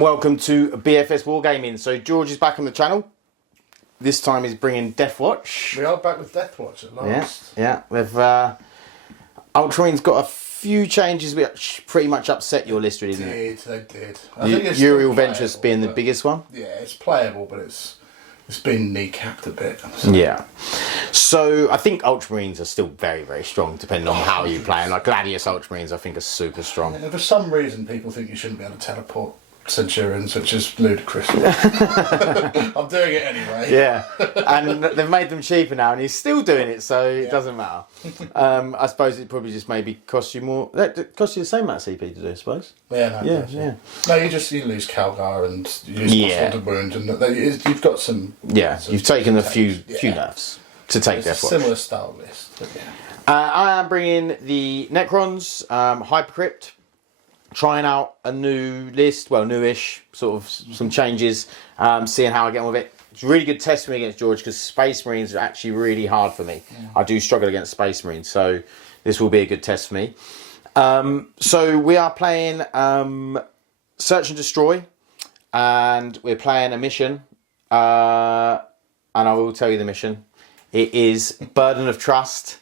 and welcome to BFS Wargaming. So George is back on the channel. This time he's bringing Deathwatch. We are back with Deathwatch at last. Yeah. We've Ultramarines got a few changes which pretty much upset your list, really, didn't it? They did. I think it's Uriel Ventress being the biggest one. Yeah, it's playable, but it's been kneecapped a bit. So. Yeah. So I think Ultramarines are still very, very strong, depending on how you play. And like Gladius Ultramarines, I think are super strong. Yeah, for some reason, people think you shouldn't be able to teleport Centurions, which is ludicrous. I'm doing it anyway. Yeah, and they've made them cheaper now, and he's still doing it, so it doesn't matter. I suppose it probably just maybe cost you more. It costs you the same amount of CP to do, I suppose. Yeah, no, yeah. No, you lose Calgar and you lose Assault Wound, and you've got some. Yeah, you've taken a few nerfs to take Deathwatch. Similar style list. But yeah. I am bringing the Necrons, Hypercrypt. Trying out a new list, well, newish, sort of some changes, seeing how I get on with it. It's a really good test for me against George because Space Marines are actually really hard for me. Yeah. I do struggle against Space Marines, so this will be a good test for me. So we are playing Search and Destroy, and we're playing a mission, and I will tell you the mission. It is Burden of Trust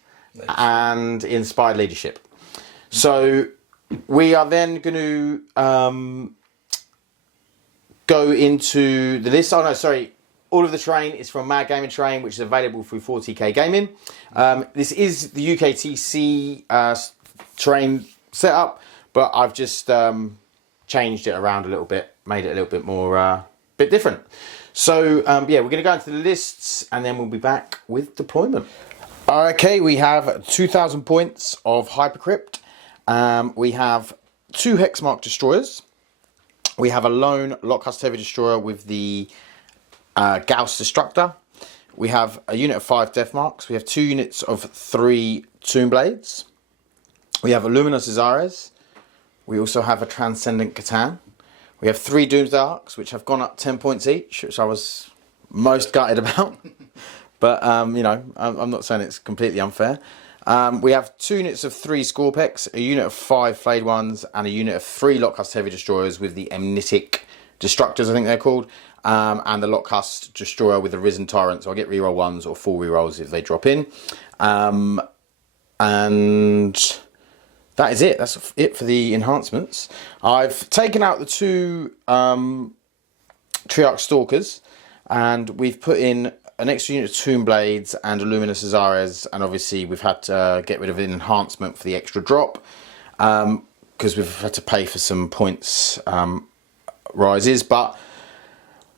and Inspired Leadership. So we are then going to go into the list. Oh no, sorry. All of the terrain is from Mad Gaming Terrain, which is available through 40k Gaming. This is the UKTC terrain setup, but I've just changed it around a little bit, made it a little bit more, bit different. So yeah, we're going to go into the lists, and then we'll be back with deployment. Okay, we have 2,000 points of Hypercrypt. We have 2 Hexmark destroyers. We have a lone Lockhust Heavy Destroyer with the Gauss Destructor. We have a unit of 5 Deathmarks. We have 2 units of 3 Tomb Blades. We have a Luminous Azares. We also have a Transcendent Catan. We have 3 Doomsday Arcs, which have gone up 10 points each, which I was most gutted about. But, you know, I'm not saying it's completely unfair. We have 2 units of 3 Scorpex, a unit of 5 Flayed Ones, and a unit of 3 Lockhust Heavy Destroyers with the Amnitic Destructors, I think they're called, and the Lockhust Destroyer with the Risen Tyrant, so I get reroll 1s or full rerolls if they drop in. And that is it. That's it for the enhancements. I've taken out the 2 Triarch Stalkers, and we've put in an extra unit of Tomb Blades and a Luminous Azares, and obviously we've had to get rid of an enhancement for the extra drop because we've had to pay for some points rises, but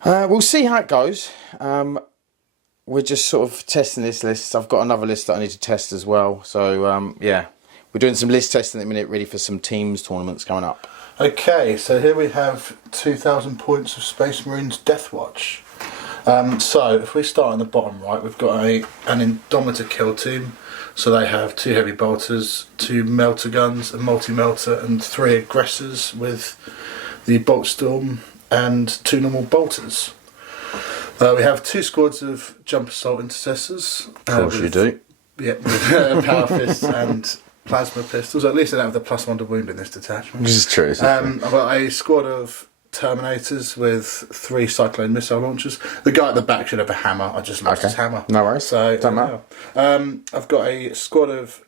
we'll see how it goes. We're just sort of testing this list. I've got another list that I need to test as well, so yeah, we're doing some list testing at the minute, ready for some teams tournaments coming up. Okay, so here we have 2,000 points of Space Marines Deathwatch. So if we start on the bottom right, we've got an Indomitor kill team. So they have 2 heavy bolters, 2 melter guns, a multi-melter, and 3 aggressors with the bolt storm and 2 normal bolters. We have 2 squads of jump assault intercessors. Of course you do. Yeah, with power fists and plasma pistols. At least they don't have the +1 to wound in this detachment. This is true. I've got a squad of Terminators with 3 Cyclone missile launchers. The guy at the back should have a hammer. I just lost his hammer. No worries. So don't matter. I've got a squad of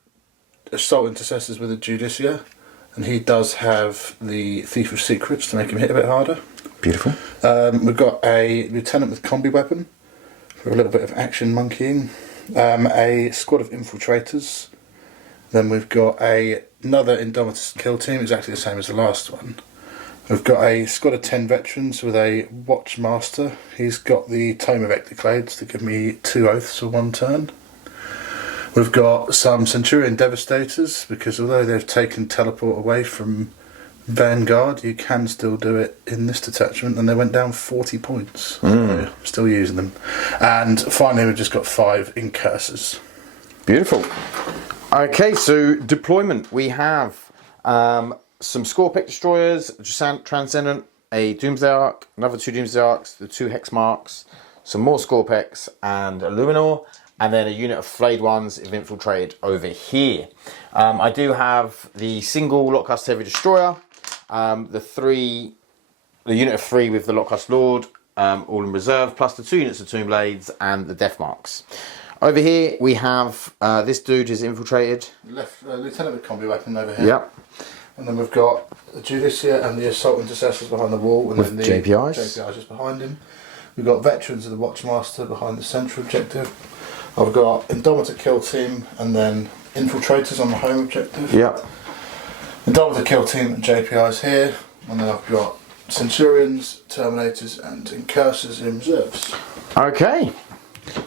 Assault Intercessors with a Judiciar, and he does have the Thief of Secrets to make him hit a bit harder. Beautiful. We've got a Lieutenant with Combi-weapon for a little bit of action monkeying. A squad of Infiltrators. Then we've got another Indomitus kill team, exactly the same as the last one. We've got a squad of 10 veterans with a Watchmaster. He's got the Tome of Ectoclades to give me 2 oaths for 1 turn. We've got some Centurion Devastators, because although they've taken teleport away from Vanguard, you can still do it in this detachment, and they went down 40 points. So I'm still using them. And finally, we've just got 5 Incursors. Beautiful. Okay, so deployment. We have some Scorpex Destroyers, Transcendent, a Doomsday Arc, another 2 Doomsday Arcs, the 2 Hexmarks, some more Scorpex, and a Luminor, and then a unit of Flayed Ones have infiltrated over here. I do have the single Lockhust Heavy Destroyer, the 3 the unit of 3 with the Lockhouse Lord, all in reserve, plus the 2 units of Tomb Blades and the Death Marks. Over here we have this dude is infiltrated. Left Lieutenant with Combi-weapon over here. Yep. And then we've got the Judiciar and the Assault Intercessors behind the wall, and with then the JPIs just behind him. We've got Veterans of the Watchmaster behind the central objective. I've got Indomitor Kill Team and then Infiltrators on the home objective. Yep. Indomitor Kill Team and JPIs here, and then I've got Centurions, Terminators and Incursors in reserves. Okay.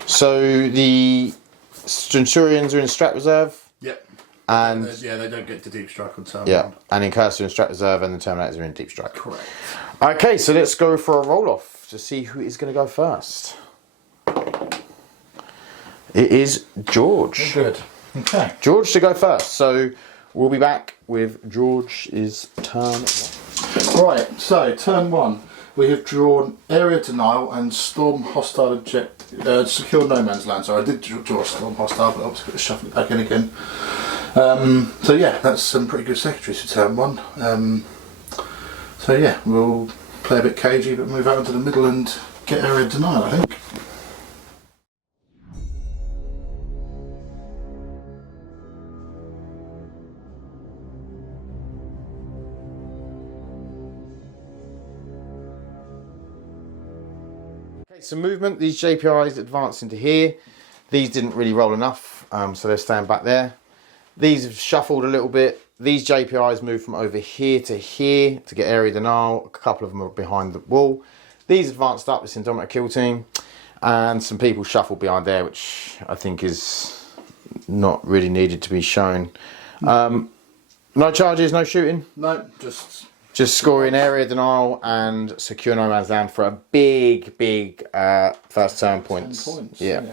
So the Centurions are in Strat Reserve. Yep. And they don't get to Deep Strike on turn yeah, one. and Incursor in Strat Reserve and the Terminators are in Deep Strike. Correct. Okay, so let's go for a roll-off to see who is going to go first. It is George. Good. Okay. George to go first. So we'll be back with George's turn. Right, so turn 1. We have drawn Area Denial and Storm Hostile Objective, Secure No Man's Land. So I did draw Storm Hostile, but I was going to shuffle it back in again. So yeah, that's some pretty good secretaries for turn 1. So yeah, we'll play a bit cagey, but move out into the middle and get Area Denial, I think. Some movement. These JPIs advanced into here. These didn't really roll enough, so they're staying back there. These have shuffled a little bit. These JPIs moved from over here to get area denial. A couple of them are behind the wall. These advanced up. This Indomitor Kill Team, and some people shuffled behind there, which I think is not really needed to be shown. No charges, no shooting. No, Just scoring area denial and secure no man's land for a big first turn points. 10 points. Yeah.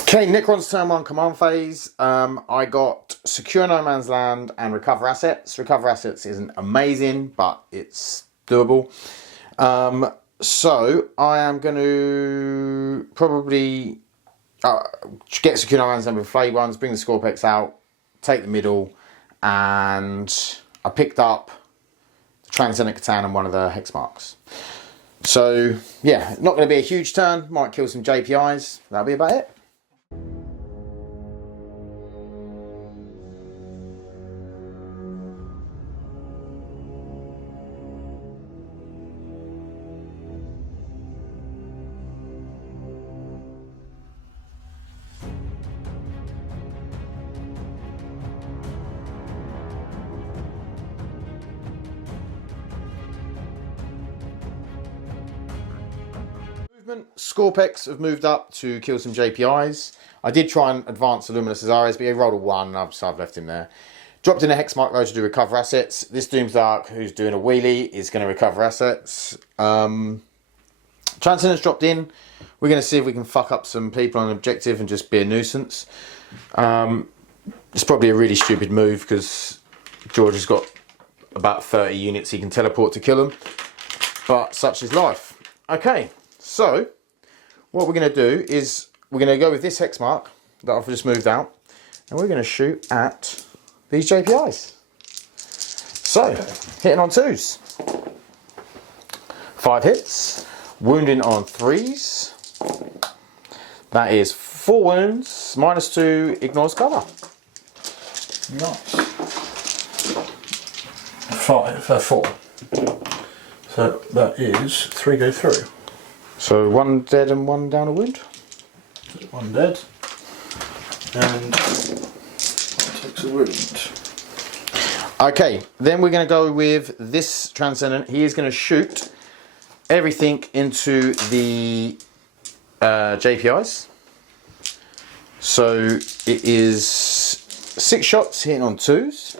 Okay, Necrons turn 1 command phase. I got secure no man's land and recover assets. Recover assets isn't amazing, but it's doable. So I am going to probably get secure no man's land with flay ones, bring the Scorpex out, take the middle, and I picked up Transcendent Catan and one of the hex marks. So yeah, not going to be a huge turn. Might kill some JPIs. That'll be about it. Scorpex have moved up to kill some JPIs. I did try and advance the Luminous Azares, but he rolled a 1, so I've left him there. Dropped in a hex mark though to do recover assets. This Doomsdark, who's doing a wheelie, is going to recover assets. Transcendence dropped in. We're going to see if we can fuck up some people on an objective and just be a nuisance. It's probably a really stupid move because George has got about 30 units he can teleport to kill them. But such is life. Okay. So, what we're going to do is we're going to go with this hex mark that I've just moved out, and we're going to shoot at these JPIs. So, hitting on 2s. 5 hits, wounding on 3s. That is 4 wounds, -2, ignores cover. Nice. 4. So that is 3 go through. So 1 dead and 1 down a wound. 1 dead. And 1 takes a wound. Okay, then we're going to go with this Transcendent. He is going to shoot everything into the JPIs. So it is 6 shots hitting on 2s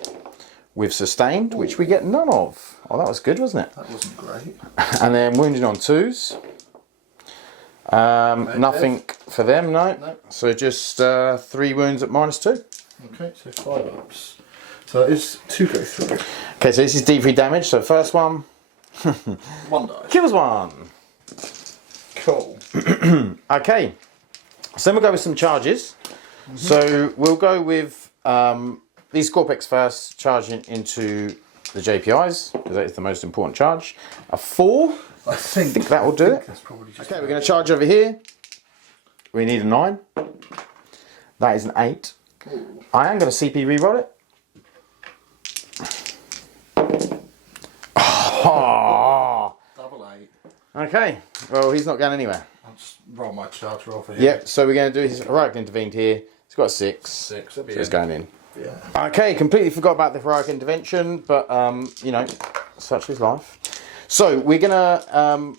with sustained, which we get none of. Oh, that was good, wasn't it? That wasn't great. And then wounding on 2s. Nothing for them, no. So just 3 wounds at -2. Okay, so 5 ups. So that is 2 go through. Okay, so this is D3 damage. So first one 1 die. kills 1. Cool. Okay, so then we'll go with some charges. So we'll go with these Scorpex first, charging into the JPIs, because that is the most important charge. A 4. I think that will do it. That's probably just Okay, we're going to charge over here. We need a 9. That is an 8. I am going to CP reroll it. Oh. double 8. Okay, well, he's not going anywhere. I'll just roll my charge roll for him. Yep, so we're going to do his heroic intervened here. He's got a 6. 6. So he's going in. Yeah. Okay, completely forgot about the heroic intervention, but you know, such is life. So we're gonna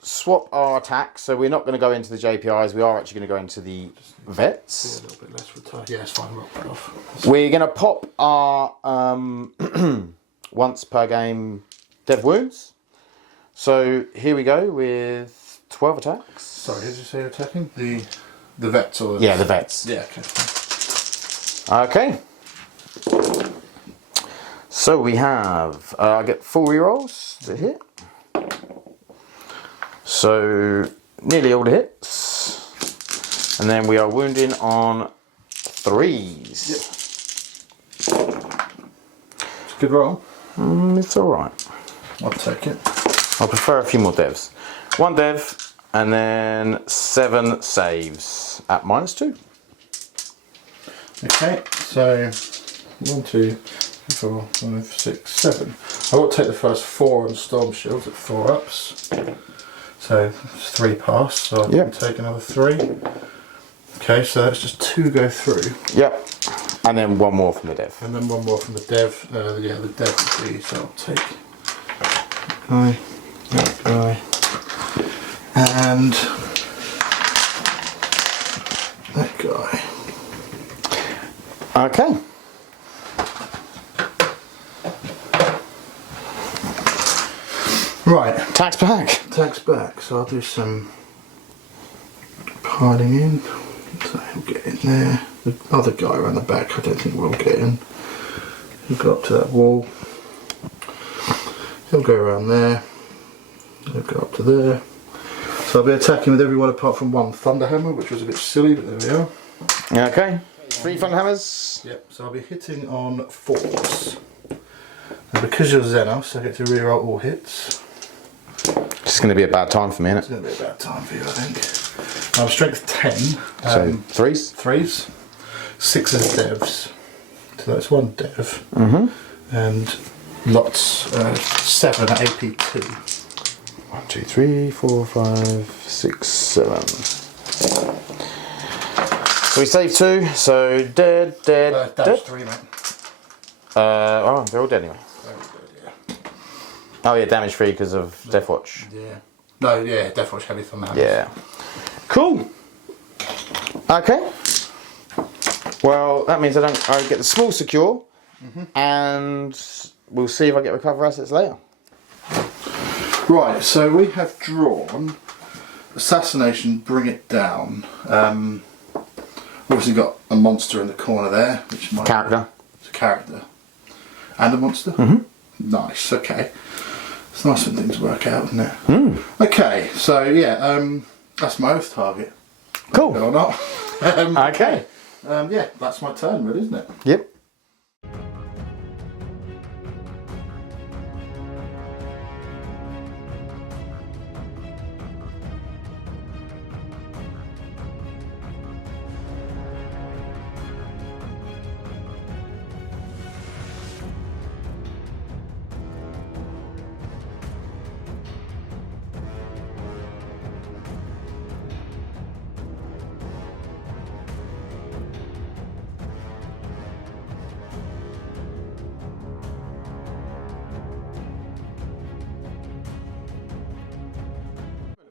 swap our attacks. So we're not going to go into the JPIs. We are actually going to go into the vets. A little bit less retire. Yeah, it's fine. Rock that off. We're going to pop our once per game dev wounds. So here we go with 12 attacks. Sorry, who did you say you're attacking? The vets or the vets. Yeah. Okay. Okay. So we have, I get 4 rerolls to hit. So nearly all the hits. And then we are wounding on 3s. Yep. It's a good roll. It's alright. I'll take it. I prefer a few more devs. 1 dev and then 7 saves at -2. Okay, so 1, 2, 3, 4, 5, 6, 7. I will take the first 4 on Storm Shields at 4 ups. So 3 pass, so I can take another 3. Okay, so that's just 2 go through. Yep. And then 1 more from the dev. And then 1 more from the dev. Yeah, the dev would be, so I'll take that guy, and that guy. Okay. Right. Tax back. Tax back, so I'll do some piling in. So he'll get in there. The other guy around the back, I don't think will get in. He'll go up to that wall. He'll go around there. He'll go up to there. So I'll be attacking with everyone apart from 1 Thunderhammer, which was a bit silly, but there we are. Okay. 3 Thunderhammers. Yep, so I'll be hitting on 4s. And because you're Xenos, I get to reroll all hits. It's going to be a bad time for me, isn't It's going to be a bad time for you, I think. I'm strength 10. So 3s? 3s. 6 as devs. So that's 1 dev. And lots, 7 at AP 2. 1, 2, 3, 4, 5, 6, 7. So we save 2, so dead. That's 3, mate. Oh, they're all dead anyway. Oh yeah, damage free because of Deathwatch. Yeah. No, yeah, Deathwatch heavy thumbnails. Yeah. Cool. Okay. Well, that means I get the small secure, and we'll see if I get recover assets later. Right, so we have drawn Assassination, Bring It Down. Obviously got a monster in the corner there, which might Character. It's a character. And a monster? Nice, okay. It's nice when things work out, isn't it? Okay, so yeah, that's my oath target. Cool. Or not. Okay. Yeah, that's my turn, really, isn't it? Yep.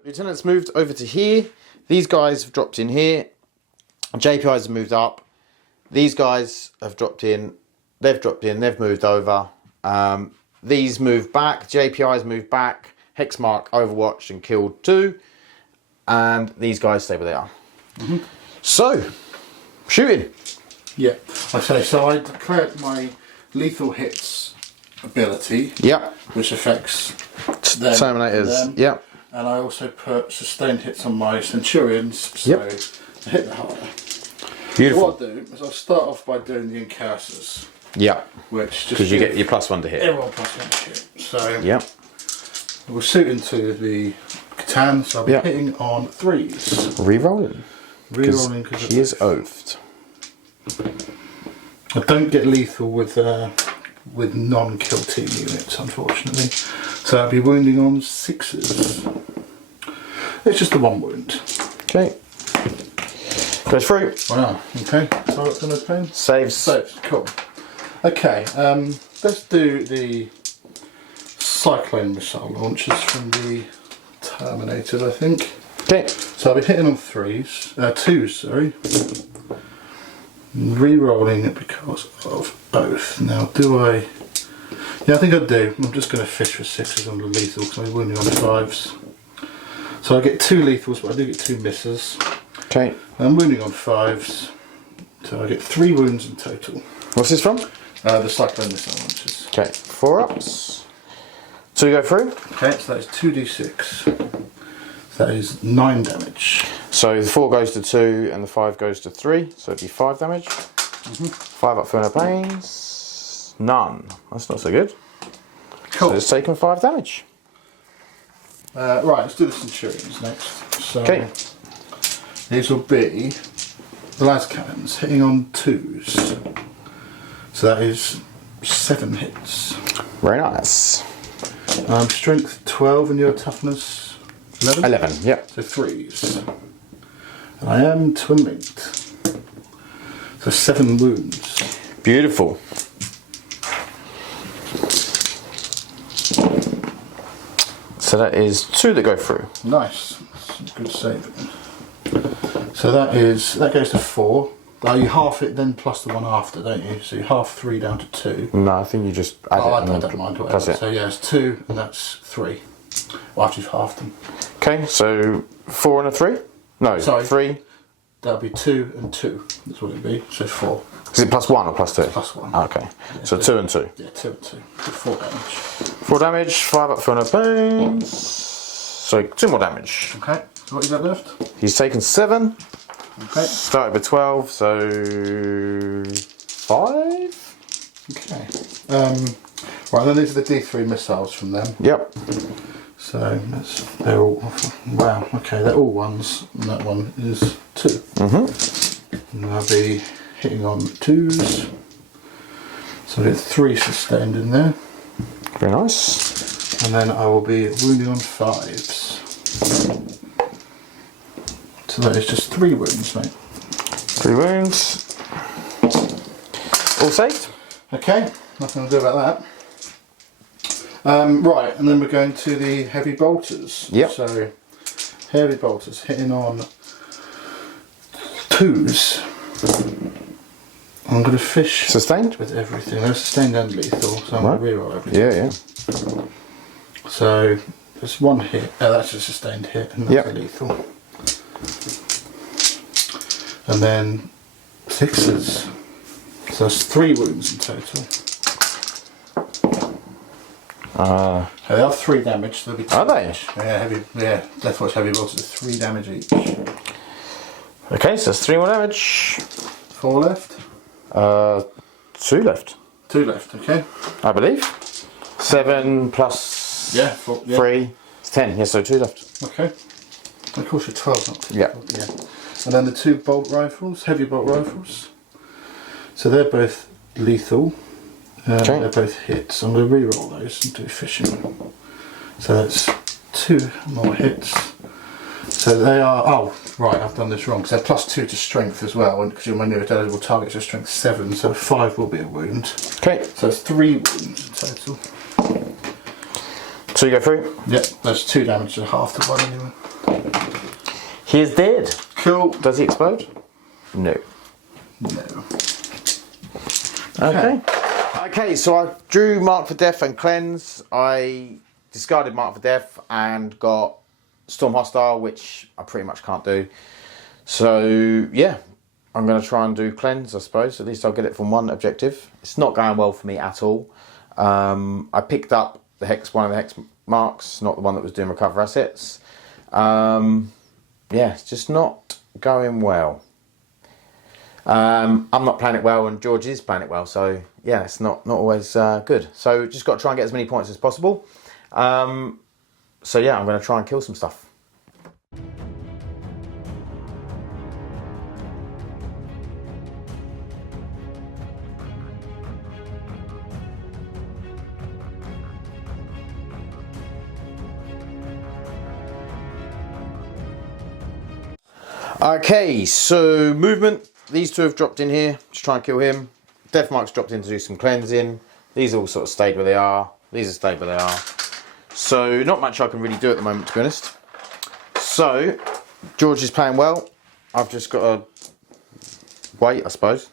Lieutenant's moved over to here. These guys have dropped in here. JPIs have moved up. These guys have dropped in. They've dropped in. They've moved over. These move back. JPIs move back. Hexmark overwatched and killed 2. And these guys stay where they are. So, shooting. Yeah. Okay, so I declared my lethal hits ability. Yep. Which affects them. Terminators. Yep. And I also put sustained hits on my Centurions, so I hit the harder. Beautiful. So what I'll do is I'll start off by doing the Incursors. Yeah. Which just because you get your +1 to hit. everyone +1 to hit. So Yeah. we'll suit into the Catan, so I'll be Yeah. hitting on 3s. Rerolling. Rerolling because She is oathed. I don't get lethal with non-kill team units, unfortunately. So I'll be wounding on 6s. It's just the 1 wound. Okay. Goes through. Wow. Okay. So what's going to pain? Saves. Saves. Cool. Okay. Let's do the cyclone missile launchers from the Terminators, I think. Okay. So I'll be hitting on 2s, sorry. Re-rolling it because of both. Now, do I... Yeah, I think I do. I'm just going to fish for 6s on the lethal because I'm wounding on 5s. So I get 2 lethals, but I do get 2 misses. Okay. I'm wounding on 5s. So I get 3 wounds in total. What's this from? The cyclone missile launchers. Okay. 4 ups. 2 go through. Okay, so that is 2d6. So that is 9 damage. So the 4 goes to 2 and the 5 goes to 3. So it'd be 5 damage. 5 up for no pains. None. That's not so good. Cool. So it's taken 5 damage. Right, let's do the Centurions next. So Okay. these will be the las cannons hitting on 2s. So that is 7 hits. Very nice. Strength 12 and your toughness 11? 11. Yep. So 3s. And I am twin linked. So 7 wounds. Beautiful. So that is 2 that go through. Nice. That's a good saving. So that goes to 4. You half it then plus the one after, don't you? So you half 3 down to 2. No, I think you just add it. I and then don't mind whatever. plus it. So yeah, it's 2 and that's 3. Well, after you've halved them. Okay, so 4 and a 3? No, Sorry. 3. That'll be 2 and 2. That's what it'd be. So 4. Is it +1 or +2? +1. Oh, okay. So 2 and 2. Yeah, 2 and 2. So 4 damage. 4 damage, 5 up for no pains. So 2 more damage. Okay. So what you got left? He's taken 7. Okay. Started with 12, so 5? Okay. Right, then these are the D3 missiles from them. Yep. So they're all, wow, okay, they're all 1s, and that one is 2. And I'll be hitting on 2s. So I get 3 sustained in there. Very nice. And then I will be wounding on 5s. So that is just 3 wounds, mate. 3 wounds. All saved. Okay, nothing to do about that. Right, and then we're going to the heavy bolters. Yep. So, heavy bolters hitting on 2s. I'm going to fish Sustained? with everything. They're sustained and lethal, so I'm Right. going to reroll everything. Yeah, yeah. So, there's 1 hit. Oh, that's a sustained hit, and that's Yep. a lethal. And then 6s. So that's 3 wounds in total. They are 3 damage, so they'll be 2 Are they? damage. Yeah, Deathwatch heavy bolters are 3 damage each. Okay, so that's 3 more damage. 4 left? 2 left, 2 left, okay. I believe. 7 plus Yeah, 4, yeah. 3 is 10. Yeah, so 2 left. Okay. Of course you're 12, not 2. Yeah. Yeah. And then the 2 bolt rifles, heavy bolt rifles. So they're both lethal. Okay. They're both hits. I'm going to re-roll those and do fishing. So that's 2 more hits. So they are, oh right, I've done this wrong, because they're +2 to strength as well, and because you're my nearest eligible target is strength 7, so 5 will be a wound. Okay, So it's 3 wounds in total. 2 go through. Yep, that's 2 damage to half to 1 anyway. He is dead. Cool. Does he explode? No. No. Okay. Okay, so I drew Mark for Death and Cleanse. I discarded Mark for Death and got Storm Hostile, which I pretty much can't do. So, yeah, I'm going to try and do Cleanse, I suppose. At least I'll get it from 1 objective. It's not going well for me at all. I picked up the one of the Hex marks, not the one that was doing Recover Assets. Yeah, it's just not going well. I'm not playing it well, and George is playing it well. So yeah, it's not always good. So just got to try and get as many points as possible. So yeah, I'm going to try and kill some stuff. Okay, so movement. These two have dropped in here. Just try and kill him. Deathmark's dropped in to do some cleansing. These all sort of stayed where they are. These have stayed where they are. So not much I can really do at the moment, to be honest. So George is playing well. I've just got to wait, I suppose,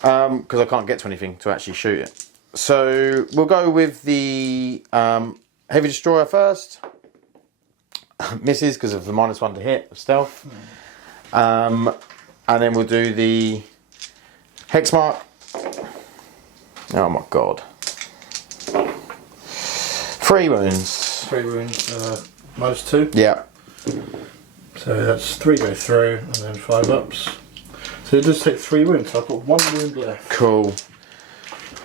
because I can't get to anything to actually shoot it. So we'll go with the Heavy Destroyer first. Misses because of the -1 to hit of stealth. And then we'll do the Hexmark. Oh my god. 3 wounds. 3 wounds, -2. Yeah. So that's 3 go through and then 5 ups. So it does take 3 wounds. So I've got 1 wound left. Cool.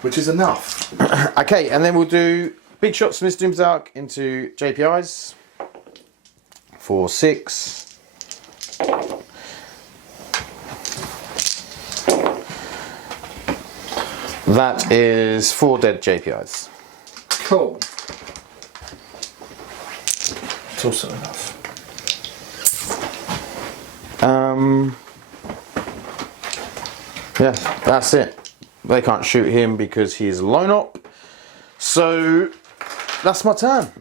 Which is enough. Okay, and then we'll do big shots from this Doomsdark into JPIs for 6. That is 4 dead JPIs. Cool. It's also enough. Yeah, that's it. They can't shoot him because he's lone op. So that's my turn.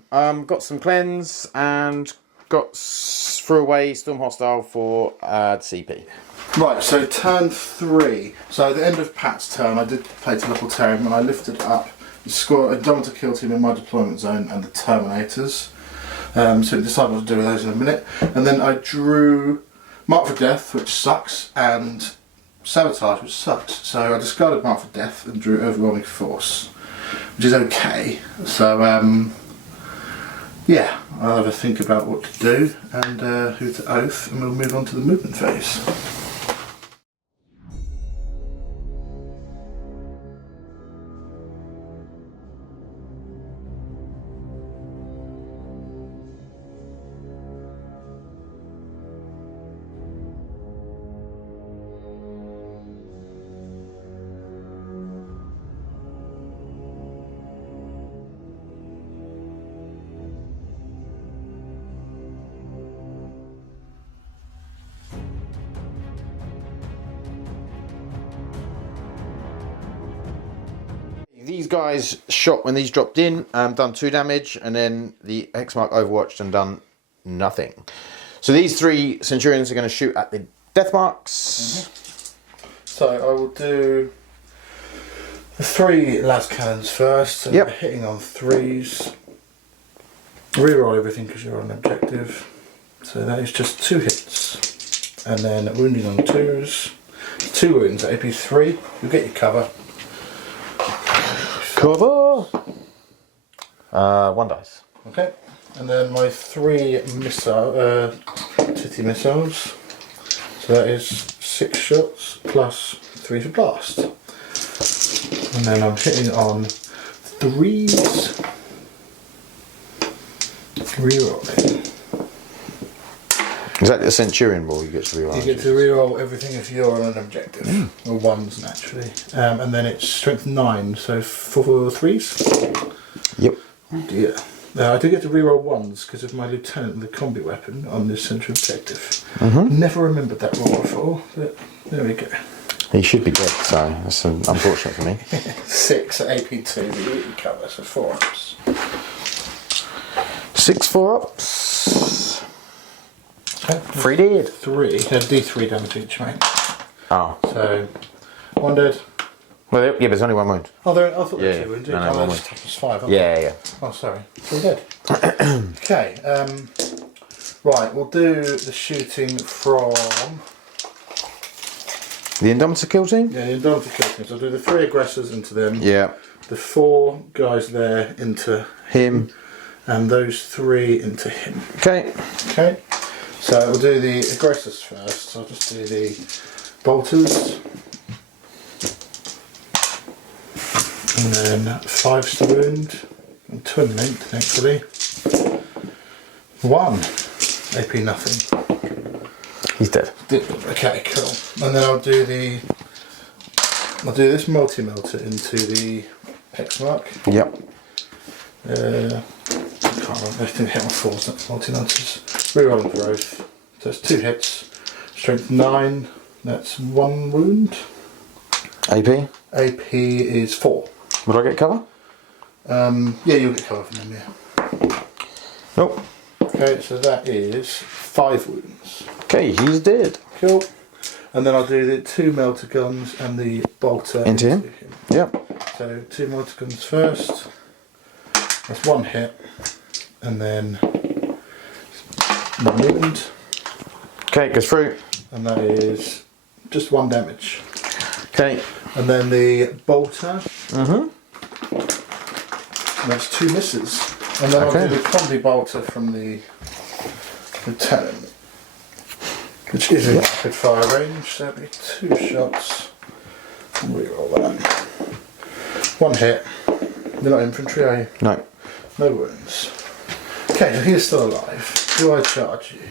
Got some cleanse and threw away Storm Hostile for CP. Right, so turn 3. So at the end of Pat's turn, I did play Teleport and I lifted up the squad, Indomitor kill team in my deployment zone and the Terminators. So we decided what to do with those in a minute. And then I drew Mark for Death, which sucks, and Sabotage, which sucks. So I discarded Mark for Death and drew Overwhelming Force, which is okay. So yeah, I'll have a think about what to do and who to oath, and we'll move on to the movement phase. These guys shot when these dropped in, done 2 damage, and then the Hexmark overwatched and done nothing. So these 3 Centurions are going to shoot at the Deathmarks. So I will do the 3 las cannons first. So yep. Hitting on 3s. Reroll everything because you're on objective. So that is just 2 hits. And then wounding on 2s. 2 wounds at AP 3. You'll get your cover. Cover! 1 dice. Okay. And then my 3 titty missiles. So that is 6 shots plus 3 for blast. And then I'm hitting on 3s. Rerolling. Is that the Centurion rule you get to reroll? You get to reroll everything if you're on an objective. Or 1s naturally. And then it's strength 9, so 4 3s. Yep. Oh dear. I do get to reroll 1s because of my lieutenant and the combi-weapon on this central objective. Never remembered that rule before, but there we go. He should be dead, so that's unfortunate for me. 6 at AP2, but you cover, so 4 ups. 6 4-ups. Okay. 3 dead. 3. D3 damage each, mate. Oh. So, 1 dead. Well, yeah, but there's only 1 wound. Oh, I thought there were 2 wounds. No, Oh, one that's wound. toughness 5, aren't Yeah, they? yeah. Oh, sorry. 3 dead. Okay. Right, we'll do the shooting from... The Indomitor kill team? Yeah, the Indomitor kill team. So I'll do the 3 aggressors into them. Yeah. The 4 guys there into him. And those 3 into him. Okay. Okay. So we'll do the aggressors first. So I'll just do the bolters. And then 5's the wound. And twin link, thankfully. 1. AP nothing. He's dead. Okay, cool. And then I'll do this multi-melter into the Hex mark. Yep. I can't remember. I think hit on 4s, not multi-melters. Reroll and growth. So that's 2 hits. Strength 9. That's 1 wound. AP? AP is 4. Would I get cover? Yeah, you'll get cover from them, yeah. Nope. Okay, so that is 5 wounds. Okay, he's dead. Cool. And then I'll do the 2 melter guns and the bolter Into him? Yep. So 2 melter guns first. That's 1 hit. And then 1 wound. Okay, goes through. And that is just 1 damage. Okay. And then the bolter. Mm-hmm. And that's 2 misses. And then I'll do the combi bolter from the lieutenant, which is in rapid fire range, so that'll be 2 shots. Reroll that. 1 hit. You're not infantry, are you? No. No wounds. Okay, so he's still alive. Do I charge you?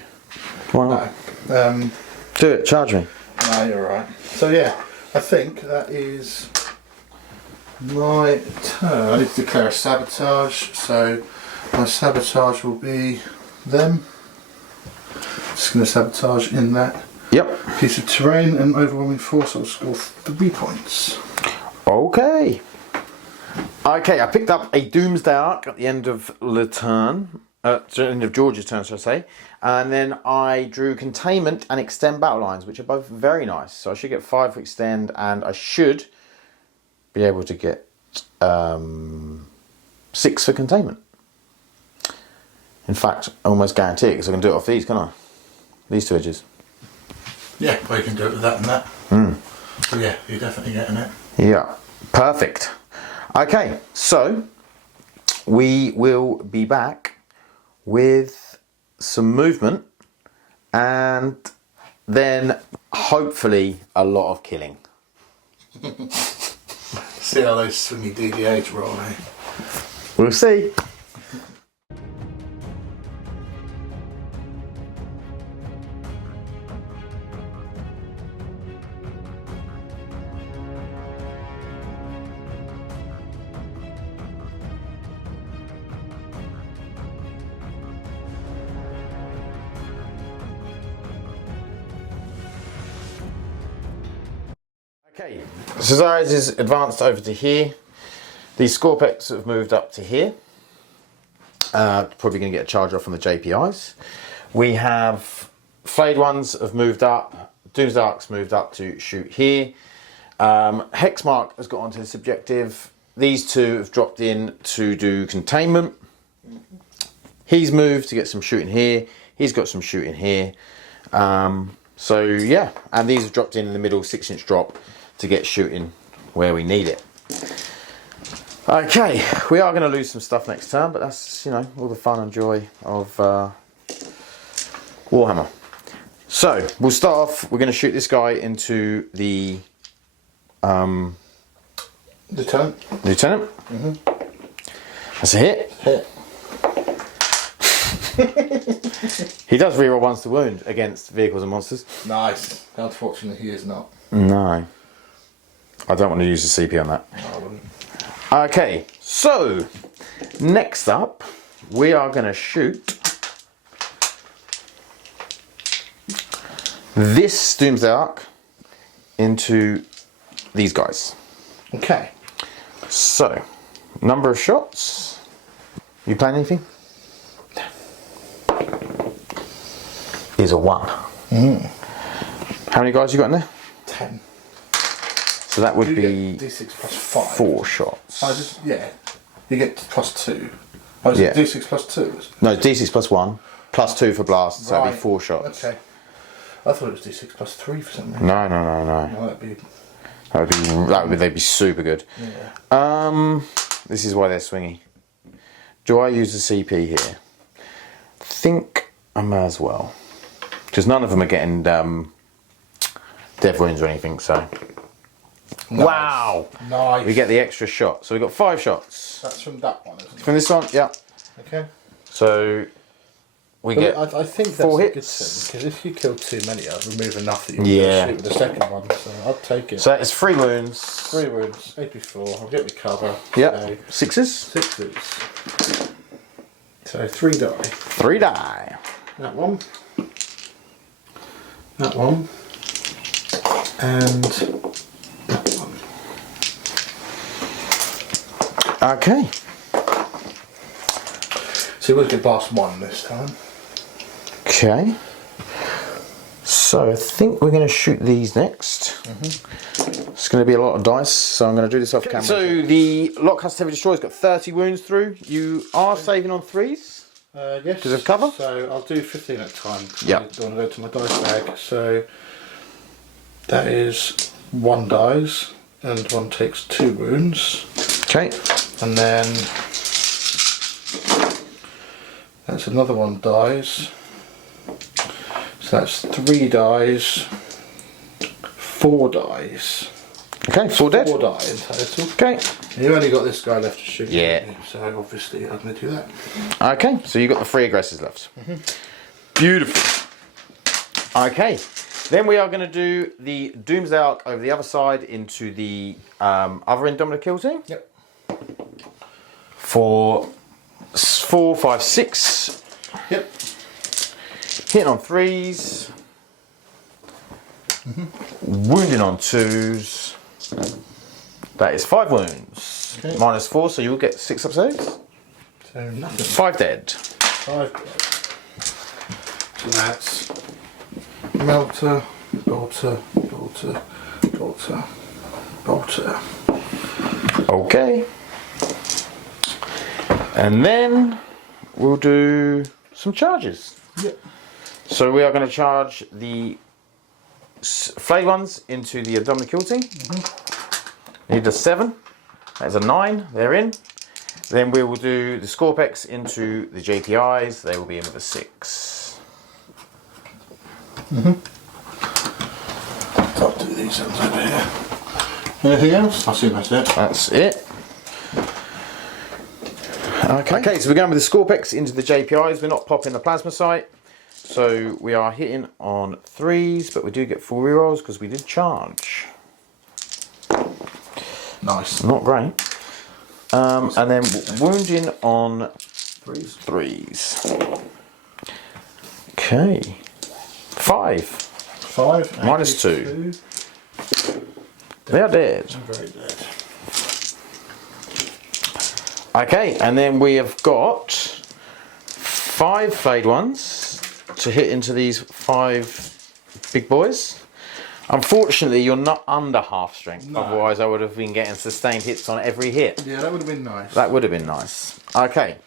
Why not? No. Do it, charge me. No, you're right. So yeah, I think that is my turn. I need to declare a sabotage, so my sabotage will be them. Just going to sabotage in that piece of terrain and overwhelming force. I'll score 3 points. Okay. Okay, I picked up a Doomsday Arc at the end of the turn. At the end of George's turn, should I say. And then I drew Containment and Extend Battle Lines, which are both very nice. So I should get 5 for Extend, and I should be able to get 6 for Containment. In fact, I almost guarantee it, because I can do it off these, can't I? These 2 edges. Yeah, well you can do it with that and that. So yeah, you're definitely getting it. Yeah, perfect. Okay, so we will be back with some movement and then hopefully a lot of killing. See how those swingy DDAs roll, eh? We'll see. Okay, Cesares is advanced over to here. The Scorpex have moved up to here. Probably going to get a charge off on the JPIs. We have Flayed Ones have moved up. Doomsday Arc's moved up to shoot here. Hexmark has got onto the subjective. These 2 have dropped in to do containment. He's moved to get some shooting here. He's got some shooting here. So yeah, and these have dropped in the middle, 6-inch drop to get shooting where we need it. Okay, we are going to lose some stuff next turn, but that's, you know, all the fun and joy of Warhammer. So we'll start off. We're going to shoot this guy into the Lieutenant. Mm-hmm. That's a hit. Hit. He does reroll 1s to wound against vehicles and monsters. Nice. Unfortunately, he is not. No. I don't want to use the CP on that. No, I wouldn't. Okay, so next up we are going to shoot this Doomsday Arc into these guys. Okay. So, number of shots. You playing anything? Is a 1. How many guys you got in there? 10. So that would You be get D6 plus 5. 4 shots. Yeah. You get plus 2. Oh, is it D6 plus 2? No, D6 plus 1, plus 2 for blast, so it'd be 4 shots. Okay. I thought it was D6 plus 3 for some reason. No. Oh, They'd be super good. Yeah. This is why they're swingy. Do I use the CP here? Think I may as well, because none of them are getting death wounds or anything. So Nice. Wow. Nice. We get the extra shot. So we've got 5 shots. That's from that one, isn't it? From this one, yeah. Okay. So we get I think that's 4 a good hits. thing, because if you kill too many, I'll remove enough that you Yeah. can shoot with the second one. So I'll take it. So that is 3 wounds. 3 wounds, 84. I'll get the cover. Yep. So 6s. 6s. So 3 die. 3 die. That one. That one. And that one. Okay. So we'll get past 1 this time. Okay. So I think we're going to shoot these next. It's going to be a lot of dice, so I'm going to do this off camera. So the Lock Cast Heavy Destroyer's got 30 wounds through. You are saving on 3s? Yes. Because of cover? So I'll do 15 at a time. Yeah. I don't want to go to my dice bag. So that is 1 dies, and 1 takes 2 wounds. Okay. And then that's another 1 dies. So that's 3 dies, 4 dies. Okay, 4 dead. 4 die in total. Okay. And you've only got this guy left to shoot. Yeah. So obviously I'm going to do that. Okay, so you've got the 3 aggressors left. Beautiful. Okay, then we are going to do the Doomsday Arc over the other side into the other Indomitable kill team. Yep. For 4, 5, 6. Yep. Hitting on 3s. Wounding on 2s. That is 5 wounds. Okay. Minus 4, so you'll get 6 episodes. So nothing. 5 dead. 5 dead. So that's Melter, Bolter, Bolter, Bolter, Bolter. Okay. And then we'll do some charges. Yep. So we are going to charge the flayed ones into the Abdominal kill team. Need a 7. That's a 9. They're in. Then we will do the Scorpex into the JPIs. They will be in with a 6. I'll do these ones over here. Anything else? I assume that's it. That's it. Okay, so we're going with the Scorpex into the JPIs. We're not popping the plasma sight. So we are hitting on 3s, but we do get 4 rerolls because we did charge. Nice. Not great. And then wounding on 3s. Okay. 5. 5. Minus 2. They are dead. Very dead. Okay, and then we have got 5 flayed ones to hit into these 5 big boys. Unfortunately, you're not under half strength. No. Otherwise, I would have been getting sustained hits on every hit. Yeah, that would have been nice. That would have been nice. Okay,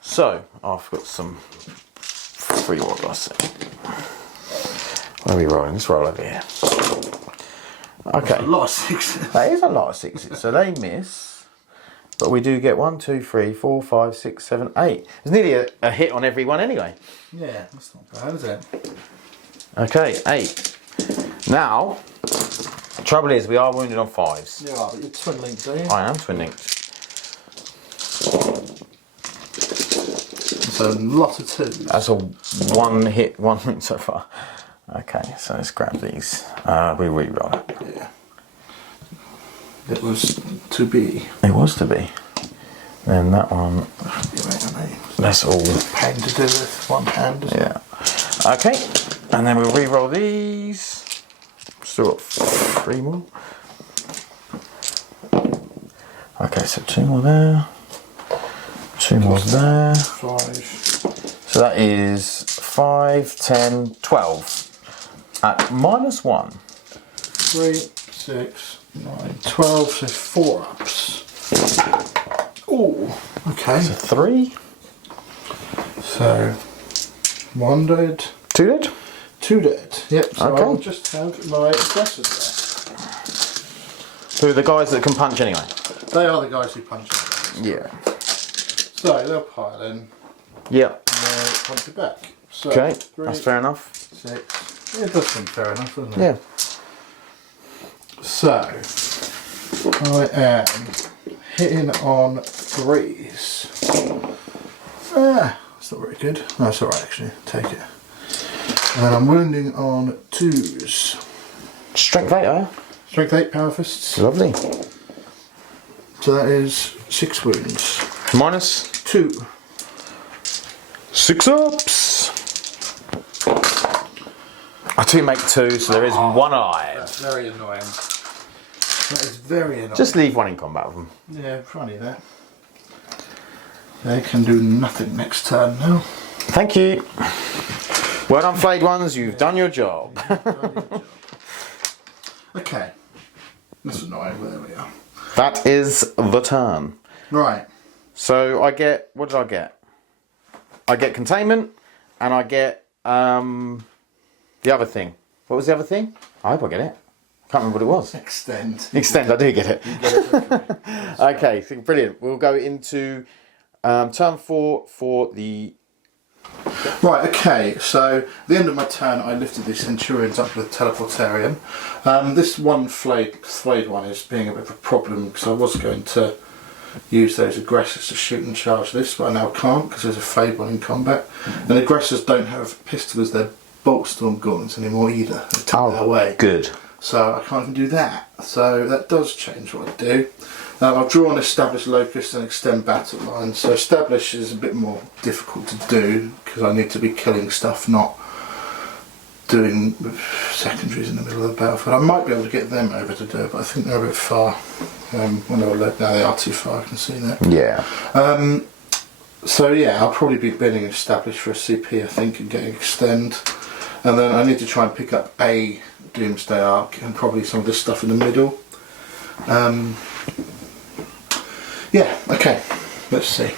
so I've got some free roll dice. Where are we rolling? Let's roll over here. Okay. A lot of 6s. That is a lot of 6s. So they miss. But we do get 1, 2, 3, 4, 5, 6, 7, 8. There's nearly a hit on every one anyway. Yeah, that's not bad, is it? Okay, 8. Now, the trouble is we are wounded on 5s. You are, but you're twin linked, are you? I am twin linked. So a lot of 2s. That's a 1 hit, 1 wound so far. Okay, so let's grab these. We re-roll it. Yeah. It was to be. It was to be. Then that one, that's all. Pain to do with one hand. Yeah. Okay, and then we'll re-roll these. Still got 3 more. Okay, so 2 more there. 2 more there. 5. So that is 5, 10, 12. At minus 1. 3, 6, 9, 12, so 4 ups. Oh, okay. So 3. So 1 dead. 2 dead. 2 dead. Yep, so Okay. I'll just have my aggressors Who are the guys that can punch anyway? there. They are the guys who punch out. Yeah. So they'll pile in Yeah. and they'll punch it back. So Okay, 3, that's fair enough. 6. Yeah, it does seem fair enough, doesn't it? Yeah. So I am hitting on 3s. That's not very good. No, it's alright actually. Take it. And I'm wounding on 2s. Strength 8, are you? Strength 8 power fists. Lovely. So that is 6 wounds. Minus 2. 6 ups. I do make 2, so there is 1 alive. That's very annoying. That is very annoying. Just leave 1 in combat with them. Yeah, funny that. They can do nothing next turn now. Thank you. Well done, Flayed Ones. You've done your job. Okay. That's annoying, but there we are. That is the turn. Right. So I get, what did I get? I get containment, and I get the other thing. What was the other thing? I hope I get it. I can't remember what it was. Extend. Extend, I do get it. Okay, so brilliant. We'll go into turn 4 for the... Right, okay, so at the end of my turn I lifted the Centurions up with Teleportarian. This one flayed one is being a bit of a problem because I was going to use those aggressors to shoot and charge this, but I now can't because there's a flayed one in combat. And aggressors don't have pistol as their bolt storm gauntlets anymore either. They took that away. Good. So I can't even do that. So that does change what I do. I've drawn Establish Locust and Extend Battle Line. So Establish is a bit more difficult to do because I need to be killing stuff, not doing secondaries in the middle of the battlefield. I might be able to get them over to do it, but I think they're a bit far. When I look now, they are too far, I can see that. Yeah. So yeah, I'll probably be bidding Establish for a CP, I think, and getting Extend. And then I need to try and pick up a Doomsday Arc and probably some of this stuff in the middle. Yeah, okay, let's see.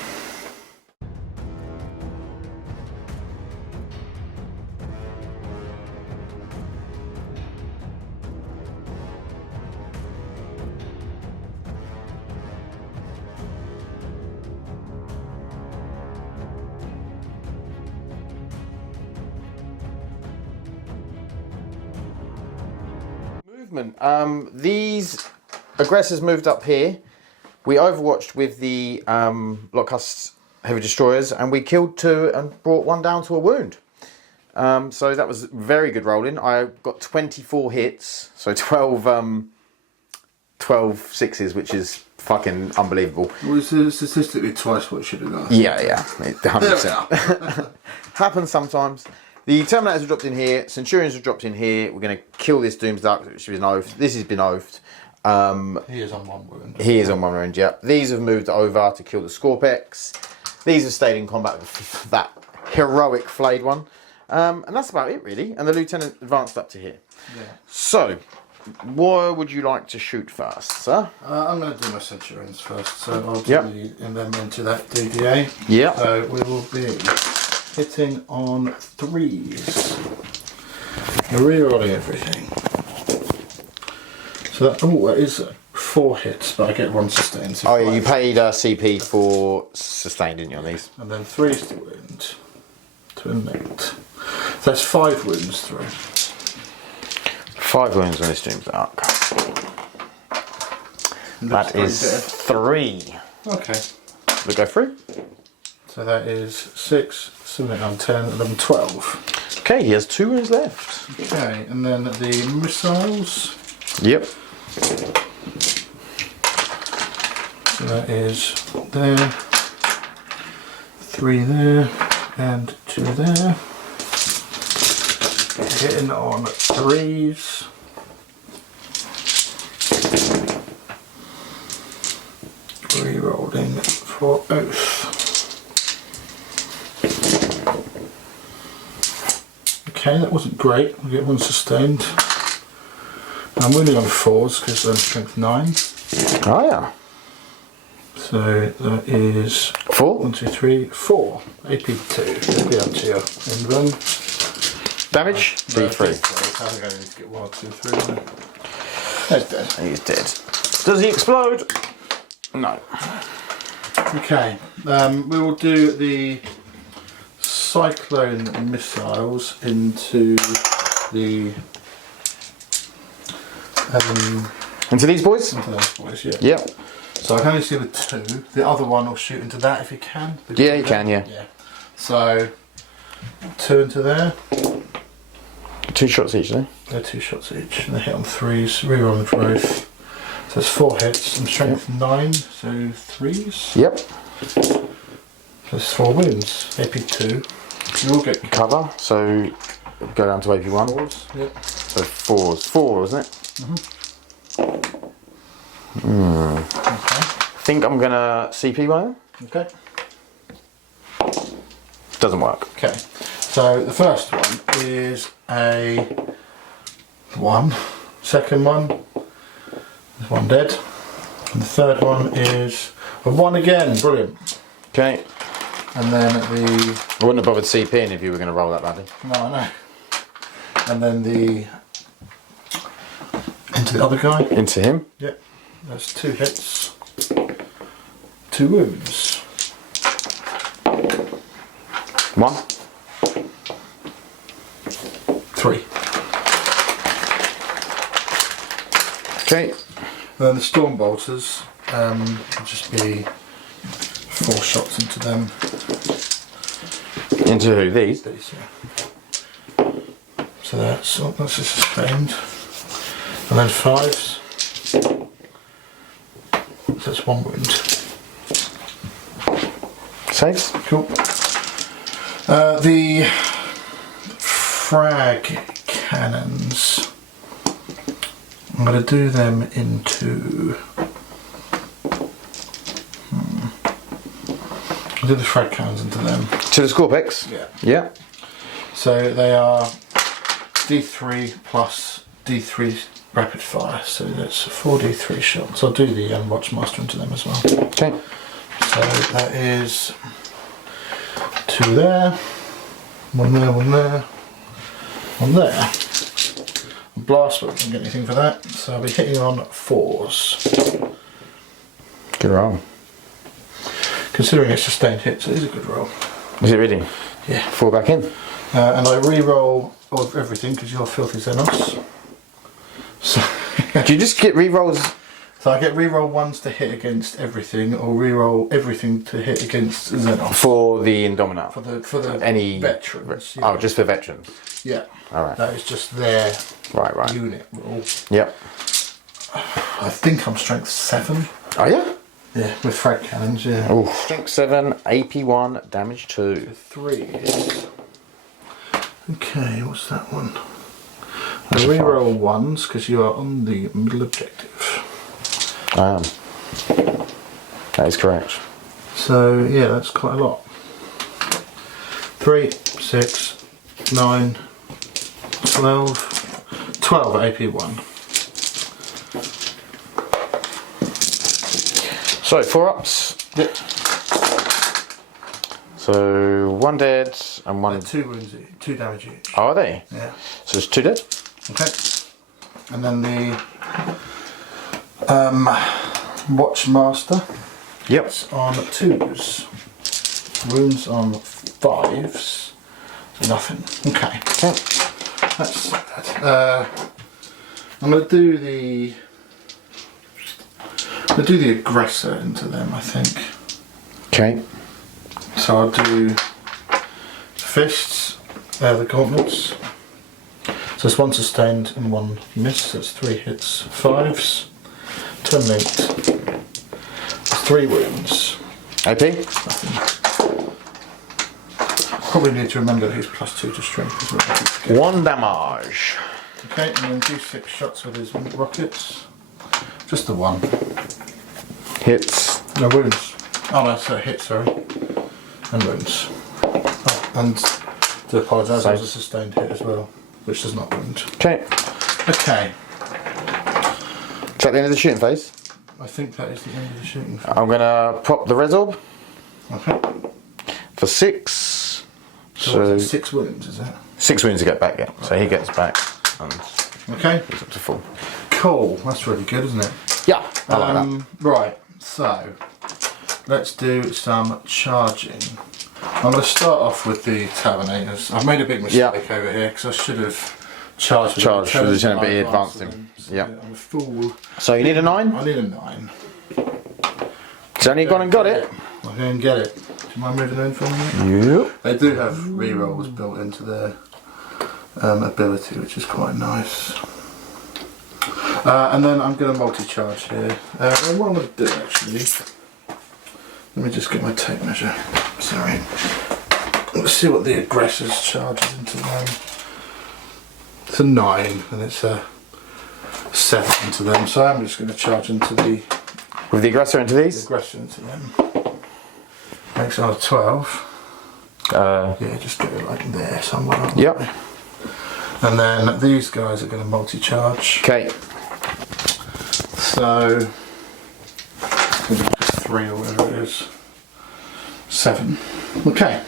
Movement. These aggressors moved up here. We overwatched with the Lockhouse Heavy Destroyers, and we killed 2 and brought 1 down to a wound. So that was very good rolling. I got 24 hits, so 12 sixes, which is fucking unbelievable. Well, it's statistically twice what it should have done. Yeah, 100%. Happens sometimes. The Terminators are dropped in here. Centurions are dropped in here. We're going to kill this Doomsday, which has been oathed. This has been oathed. He is on 1 wound. He is on 1 wound, yeah. These have moved over to kill the Scorpex. These have stayed in combat with that heroic flayed one. And that's about it, really. And the Lieutenant advanced up to here. Yeah. So, what would you like to shoot first, sir? I'm going to do my Centurions first, so I'll do them into that DDA. Yeah. So we will be hitting on 3s. Rerolling everything. So that is 4 hits, but I get 1 sustained. So Oh yeah, you paid CP for sustained, didn't you, on these? And then 3s to wound. To innate. So that's 5 wounds through. 5 wounds on this Doomsday Arc. That is 3. Okay. Will it go through? So that is 6, 7, 8, 9, 10, 11, 12. Okay, he has 2 wounds left. Okay, and then the missiles. Yep. So that is there, 3 there, and 2 there. Hitting on 3s. Rerolling for Oath. Okay, that wasn't great. I get 1 sustained. I'm winning on 4s because I'm strength 9. Oh yeah. So that is 4. 1, 2, 3, 4. AP2. It'll be up to you. And run. Damage? D3. I think I need to get 1, 2, 3. That's dead. He's dead. Does he explode? No. Okay. We will do the Cyclone missiles into the Into these boys? Into those boys, yeah. Yep. So I can only see the 2. The other one will shoot into that if you can. Yeah, you can, yeah. So 2 into there. 2 shots each, though. They're 2 shots each. And they hit on 3s. Reroll the growth. So it's 4 hits. And strength 9, so 3s. Yep. There's 4 wounds. AP 2. You all get Cover, so go down to AP 1. 4s. Yep. So 4s. 4, isn't it? Okay. I think I'm gonna CP one of them. Okay. Doesn't work. Okay. So the first one is a 1. Second one is 1 dead. And the third one is a 1 again. Brilliant. Okay. And then I wouldn't have bothered CPing if you were going to roll that badly. No, I know. And then into the other guy. Into him. Yep. That's 2 hits. 2 wounds. 1. 3. Okay. And then the storm bolters will just be 4 shots into them. Into who? These? These, yeah. So that's a sustained. And then 5s. So that's 1 wound. Saves. Cool. The frag cannons. I'm going to do them into. I'll do the frag cannons into them. To the Scorpex? Yeah. Yeah. So they are D3 plus D3 rapid fire. So that's 4D3 shots. I'll do the Watchmaster into them as well. Okay. So that is 2 there, 1 there, 1 there, 1 there. Blast, but I don't get anything for that. So I'll be hitting on 4s. Good roll. Considering it's sustained hits, it is a good roll. Is it really? Yeah. 4 back in. And I re-roll everything because you're filthy Xenos. So Do you just get re-rolls? So I get re-roll 1s to hit against everything, or re-roll everything to hit against Xenos. For the Indominat? For the any veterans. Oh, just for veterans? Yeah. Alright. That is just their Right. unit roll. Yep. I think I'm strength 7. Oh, yeah? Yeah, with frag cannons, yeah. Oof. Strength 7, AP 1, damage 2. 3s. Okay, what's that one? I re-roll 1s because you are on the middle objective. I am. That is correct. So, yeah, that's quite a lot. 3, 6, 9, 12, 12 AP 1. So, 4 ups. Yep. So, 1 dead and 1. 2 wounds, 2 damage each. Oh, are they? Yeah. So, it's 2 dead? Okay. And then the Watchmaster. Yep. It's on 2s. Wounds on 5s. Nothing. Okay. Okay. That's that. I'm going to do the. I'll do the aggressor into them, I think. Okay. So I'll do fists, the gauntlets. So it's 1 sustained and 1 miss, so it's 3 hits. 5s, 10 linked. 3 wounds. AP? Nothing. Probably need to remember that he's +2 to strength as well. 1 damage. Okay, and then do 6 shots with his rockets. Just the 1. Hits. No wounds. Oh, that's a hit, sorry. And wounds. Oh, and to apologise, that was a sustained hit as well, which does not wound. Okay. Okay. Is that the end of the shooting phase? I think that is the end of the shooting. I'm going to pop the res orb Okay. for 6. So 6 wounds, is it? 6 wounds to get back, yeah. So he gets back and Okay. he's up to full. Cool. That's really good, isn't it? Yeah, I like that. Right, so let's do some charging. I'm going to start off with the Terminators. I've made a big mistake over here because I should have Charge for the Lieutenant, but he advanced them. him. So Yeah. I'm a fool. So you need a 9? I need a 9. So only gone and got it. I'll go and get it. Do you mind moving in for me? Yep. They do have rerolls built into their ability, which is quite nice. And then I'm going to multi-charge here. And what I'm going to do actually, let me just get my tape measure. Sorry. Let's see what the aggressor's charges into them. It's a 9 and it's a 7 into them. So I'm just going to charge into the... With the aggressor into these? The aggressor into them. Makes another 12. Yeah, just get it like there somewhere. Yep. And then these guys are going to multi-charge. Okay. So, 3 or whatever it is. 7. Okay.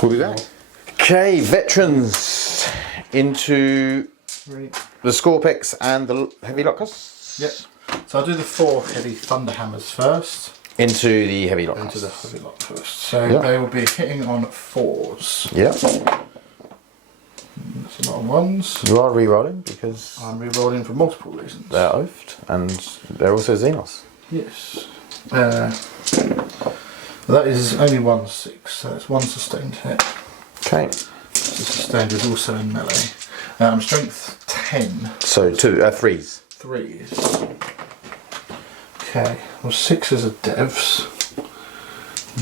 We'll do that. Okay, veterans into 3. the Scorpex and the heavy lockers. Yep. So I'll do the 4 heavy thunderhammers first. Into the heavy lockers. Into the heavy lock first. So they will be hitting on 4s. Yep. That's a lot of 1s. You are re-rolling because I'm re-rolling for multiple reasons. they're oafed and they're also Xenos. Yes. That is only 1/6, so that's 1 sustained hit. Okay. The sustained is also in melee. Strength 10. So 3s. 3s. Okay, well 6s are devs.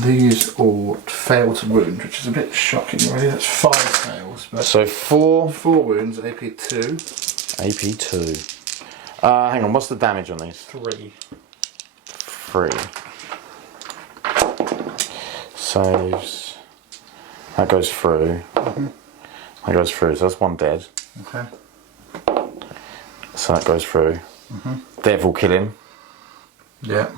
These all fail to wound, which is a bit shocking really. That's 5 fails. But So 4 wounds, AP 2. AP 2. Hang on, what's the damage on these? 3. 3. Saves. That goes through. That goes through, so that's 1 dead. Okay. So that goes through. Dev will kill him. Yeah.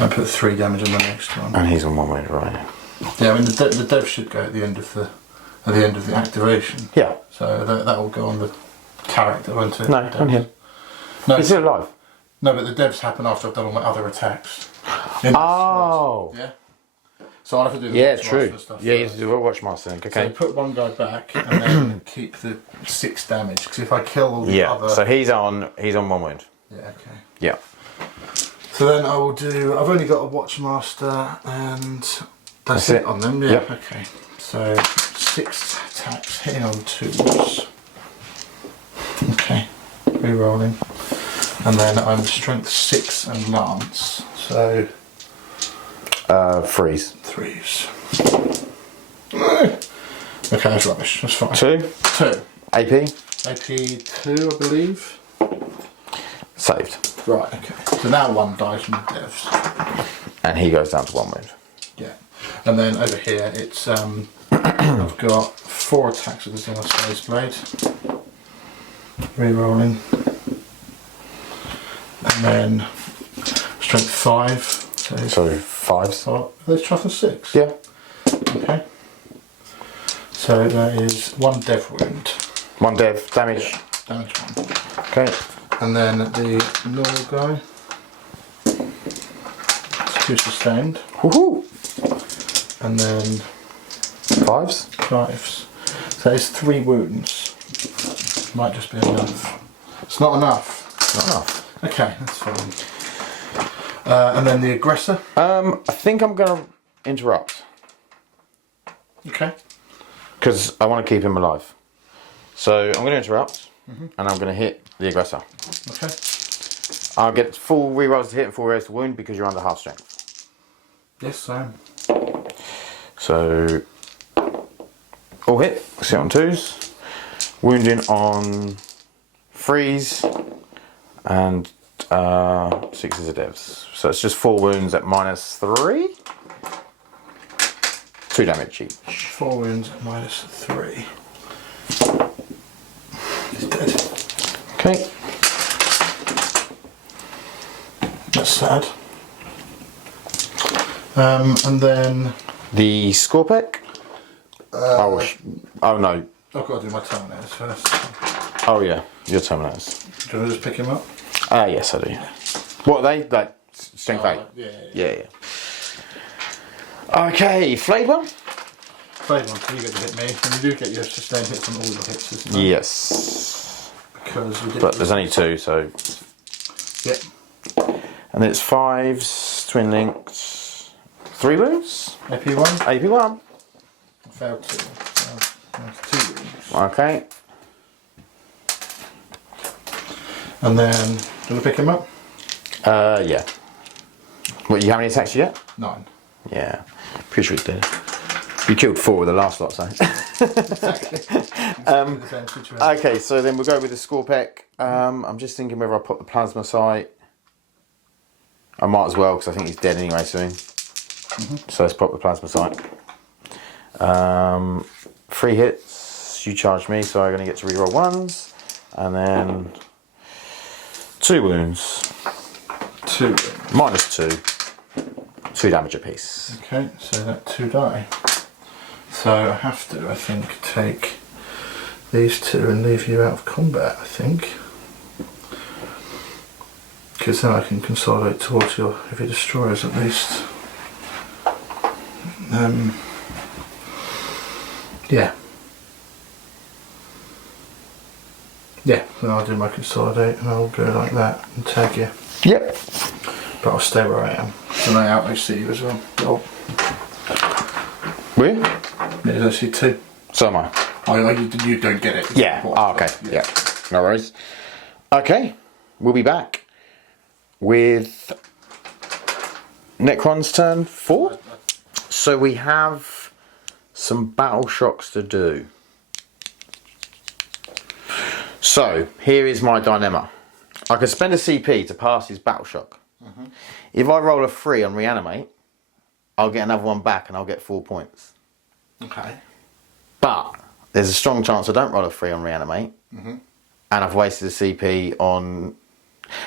I put 3 damage on the next one. And he's on 1 wound, right? Yeah, I mean the dev should go at the end of the activation. Yeah. So that will go on the character, won't it? No, on him. No, He's still alive. no, but the devs happen after I've done all my other attacks. Oh. Yeah. So I'll have to do the Yeah, Watchmaster true. stuff. Yeah, you have first. to do a Watchmaster then. So Okay. put 1 guy back and then keep the 6 damage. Because if I kill all the Yeah. other... So he's on 1 wound. Yeah, okay. Yeah. So then I will do... I've only got a Watchmaster and that's it on them. Yeah, Yep. okay. So 6 attacks hitting on 2s. Okay. Re-rolling. And then I'm strength 6 and lance. So... 3s. 3s. Okay, that's rubbish. That's fine. 2. 2. AP. AP 2, I believe. Saved. Right, okay. So now 1 dies from the devs. And he goes down to 1 wound. Yeah. And then over here it's I've got 4 attacks with the Xenophase blade. Re-rolling. And then strength 5. So 5s. Oh, let's try for 6. Yeah. Okay. So that is 1 dev wound. 1 dev. Damage. Damage 1. Okay. And then the normal guy. It's 2 sustained. Woohoo! And then 5s. 5s. So it's 3 wounds. Might just be enough. It's not enough. Not enough. Okay, that's fine. And then the aggressor. I think I'm going to interrupt. Okay. Because I want to keep him alive. So I'm going to interrupt. And I'm going to hit the aggressor. Okay. I'll get full rerolls to hit and full rerolls to wound because you're under half strength. Yes, I am. So all hit. Sit on 2s. Wounding on 3s. And 6s are devs. So it's just 4 wounds at -3. 2 damage each. 4 wounds at -3. He's dead. Okay. That's sad. And then... The Scorpec. Oh no. I've got to do my Terminators first. Oh yeah. Your Terminators. Do you want to just pick him up? Yes I do. What are they? Like strength 8? Yeah. Yeah. Okay, flavour. Fade one, so you get to hit me, and you do get your sustained hits on all your hits, isn't it? Yes. Because we did. But there's only 2, so. Yep. And then it's 5s, twin links, 3 wounds. AP1. AP1. Failed 2. So that's 2 wounds. Okay. And then, do you want to pick him up? Yeah. What, you how many attacks you get? 9. Yeah. Pretty sure he's dead. You killed 4 with the last lot, so. Exactly. The same situation. Okay, so then we'll go with the Scorpec. I'm just thinking whether I put the plasma sight. I might as well, because I think he's dead anyway soon. So let's pop the plasma sight. 3 hits, you charge me, so I'm going to get to reroll 1s. And then 2 wounds. 2 wounds. -2. 2 damage apiece. Okay, so that 2 die. So I have to, I think, take these 2 and leave you out of combat, I think. Because then I can consolidate towards your heavy destroyers at least. Yeah. Yeah, then I'll do my consolidate and I'll go like that and tag you. Yep. But I'll stay where I am. And I out OC you as well. Oh. Will you? There's actually 2. So am I. Oh, you don't get it. Yeah. Oh, okay. Yeah. No worries. Okay. We'll be back with Necron's turn 4. So we have some battle shocks to do. So here is my dilemma. I could spend a CP to pass his battle shock. If I roll a 3 on reanimate, I'll get another one back and I'll get 4 points. Okay. But there's a strong chance I don't roll a 3 on reanimate, and I've wasted a CP on.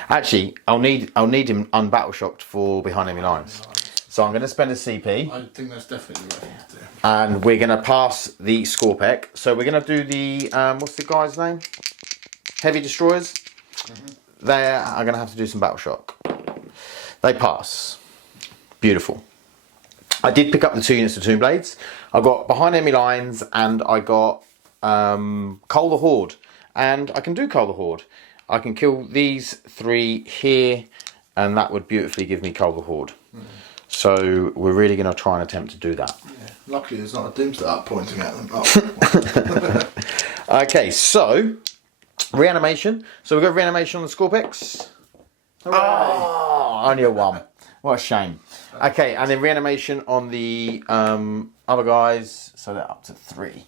Actually, I'll need him unbattle shocked for behind enemy lines. So I'm going to spend a CP. I think that's definitely the right thing to do. And we're going to pass the Scorpec. So we're going to do the what's the guy's name? Heavy destroyers. They are going to have to do some battle shock. They pass. Beautiful. I did pick up the 2 units of Tomb Blades. I got behind enemy lines and I got Cull the Horde. And I can do Cull the Horde. I can kill these 3 here and that would beautifully give me Cull the Horde. So we're really going to try and attempt to do that. Yeah. Luckily there's not a doomsday up pointing at them. Oh. Okay, so reanimation. So we've got reanimation on the Scorpex. Oh, only a 1. What a shame. Okay, and then reanimation on the other guys. So they're up to 3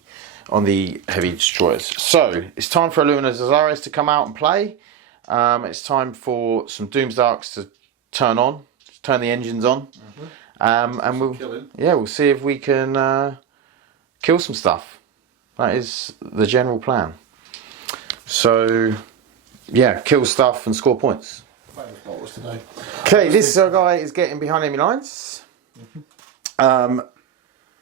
on the heavy destroyers. So it's time for Illumina Zazares to come out and play. It's time for some Doomsdarks to turn the engines on. And we'll see if we can kill some stuff. That is the general plan. So yeah, kill stuff and score points. Okay, this guy is getting behind enemy lines.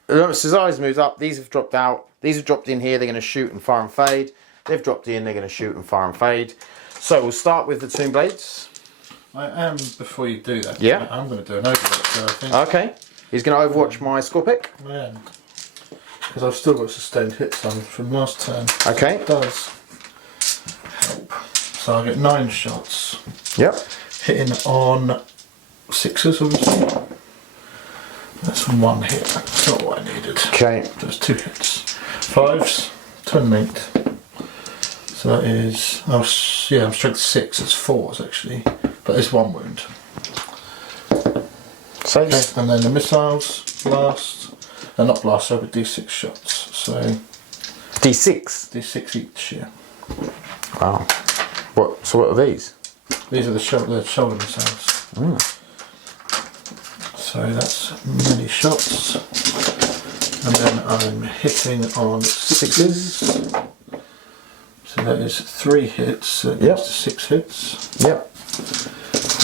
Cesare's moved up. These have dropped out. These have dropped in here. They're going to shoot and fire and fade. They've dropped in. They're going to shoot and fire and fade. So we'll start with the Tomb Blades. I am, before you do that, yeah. I'm going to do an Overwatch. So I think okay. He's going to Overwatch my Scorpec. I am. Because I've still got sustained hits on from last turn. Okay. It does help. So I get 9 shots. Yep. Hitting on 6s, obviously. That's 1 hit. That's not what I needed. Okay. There's 2 hits. 5s, twin linked. So that is, I'm strength 6. It's 4s actually, but there's 1 wound. Safe. Okay. And then the missiles blast, not blast, so but D6 shots. So D6. D6 each. Yeah. Wow. What? So what are these? These are the shoulder missiles. So that's many shots. And then I'm hitting on 6s. So that is 3 hits, so it goes to 6 hits. Yep.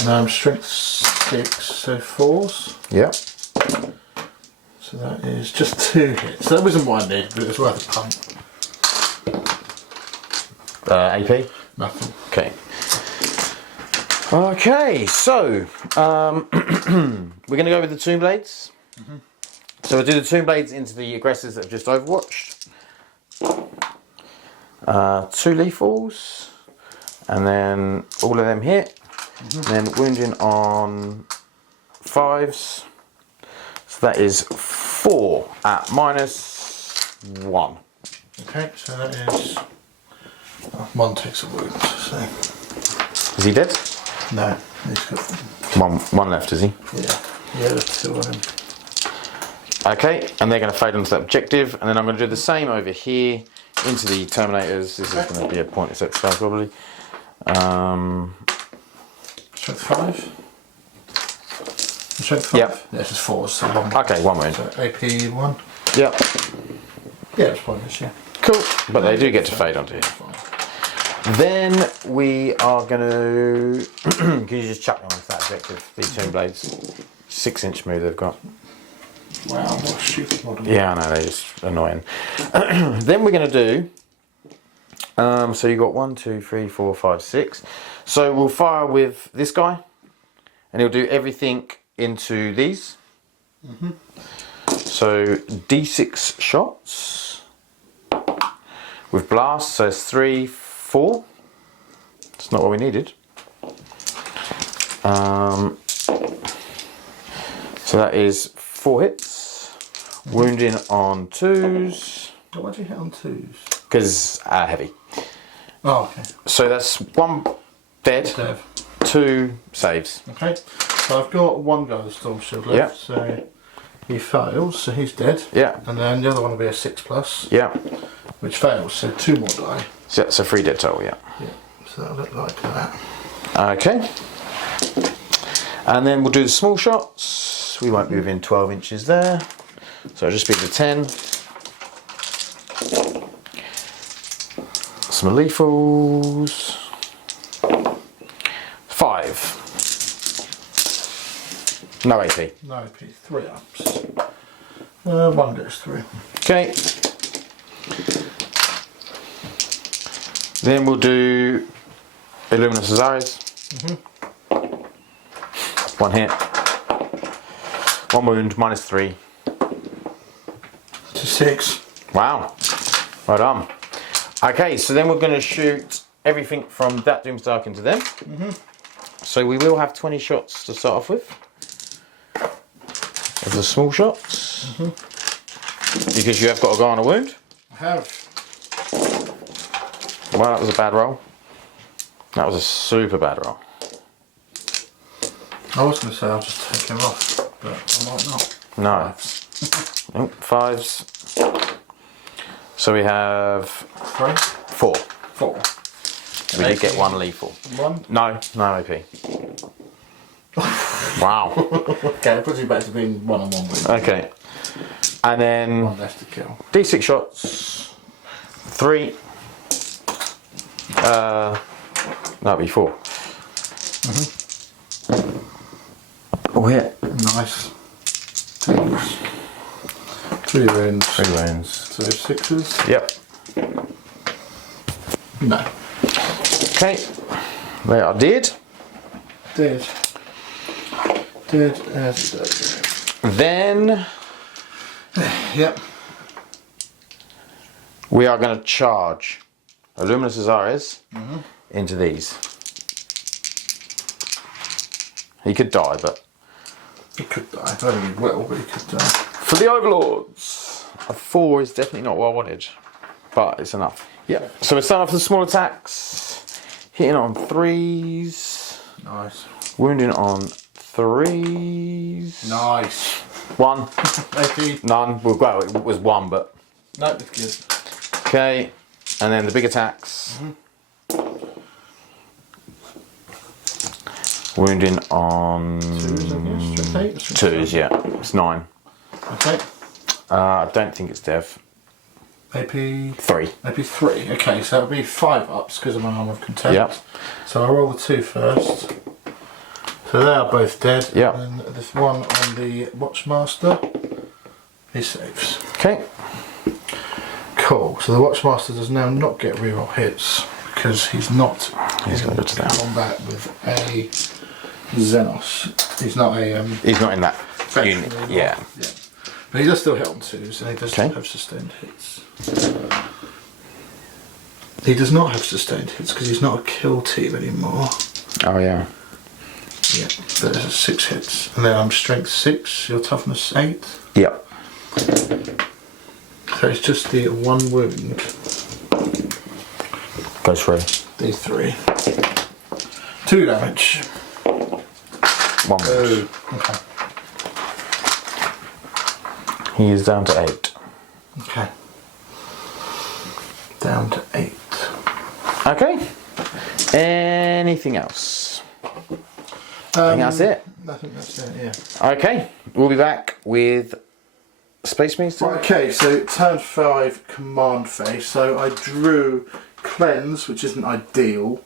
And I'm strength 6, so 4s. Yep. So that is just 2 hits. That wasn't what I needed, but it was worth a pump. AP? Nothing. Okay. Okay, so we're going to go with the Tomb Blades. So we'll do the Tomb Blades into the aggressors that have just overwatched. 2 lethals, and then all of them hit. And then wounding on 5s. So that is 4 at -1. Okay, so that is 1 takes a wound. So Is he dead? no, he's got One left, is he? yeah, there's 2 on him. Okay, and they're going to fade onto that objective, and then I'm going to do the same over here into the Terminators. This is going to be a pointless exercise probably. Strength 5. Strength 5? Yep. Yeah, this is 4, so 1. Okay, 1 wound. So AP 1. Yep. Yeah, it's pointless, yeah. Cool, but they do get to fade onto here. Then we are going to... Can you just chuck them onto that objective, the Tomb Blades? 6-inch move they've got. Wow, what a stupid model. Yeah, I know, they're just annoying. Then we're going to do... so you got 1, 2, 3, 4, 5, 6. So we'll fire with this guy, and he'll do everything into these. So D6 shots with blast. So it's 3, 4. It's not what we needed. So that is 4 hits. Wounding on 2s. Why do you hit on 2s? Because heavy. Oh, okay. So that's 1 dead, Dev. 2 saves. Okay, so I've got 1 guy with Storm Shield left, Yeah. so he fails, so he's dead. Yeah. And then the other one will be a 6+, Yeah. which fails, so 2 more die. So 3 dead total, yeah. Yeah, so that'll look like that. Okay. And then we'll do the small shots. We won't be within 12 inches there. So it'll just be the 10. Some lethals. 5. No AP. No AP, 3 ups. 1 goes through. Okay. Then we'll do Illuminous Azares. 1 hit. 1 wound, -3. To 6. Wow. Well done. Okay, so then we're going to shoot everything from that Doomstark into them. So we will have 20 shots to start off with. Of the small shots. Because you have got a guy on a wound. I have. Well, that was a bad roll. That was a super bad roll. I was going to say I'll just take him off, but I might not. No. Nope, 5s. So we have 3? 4. 4. We did get 1 lethal. 1? No, no AP. Wow. Okay, it puts you back to being 1 on 1 wound. Okay. And then 1 less to kill. D6 shots. 3. That'd be 4. Oh, hit. Nice. 3 wounds. 3 wounds. So 6s? Yep. No. Okay. They are dead. Dead. Dead as dead. Then Yep. we are going to charge Illuminous Azares into these. He could die, but... He could die. I don't think he will, but he could die. For the Overlords, a 4 is definitely not what I wanted, but it's enough. Yeah. So we're starting off with the small attacks, hitting on 3s, Nice. wounding on 3s. Nice. 1, AP. none. Well, it was 1, but No, it's good. okay. And then the big attacks. Wounding on 2s, I guess. 2s, yeah. It's 9. Okay. I don't think it's dev. AP 3. AP 3. Okay, so it'll be 5 ups because of my arm of contempt. Yep. So I'll roll the 2 first. So they are both dead. Yep. And then this one on the Watchmaster, he saves. Okay. Cool. So the Watchmaster does now not get reroll hits because he's not He's going to go to that. combat with a Xenos. He's not a He's not in that veteran unit. anymore. Yeah. Yeah. But he does still hit on 2s, and he does Okay. have sustained hits. He does not have sustained hits because he's not a kill team anymore. Oh yeah. Yeah, but there's 6 hits. And then I'm strength 6, your toughness 8. Yep. So it's just the 1 wound. Goes through. D3. 2 damage. 1 wound. Okay. He is down to 8. Okay. Down to 8. Okay. Anything else? I think that's it. I think that's it, yeah. Okay. We'll be back with Space Marines. Right, okay, so turn 5 command phase. So I drew Cleanse, which isn't ideal,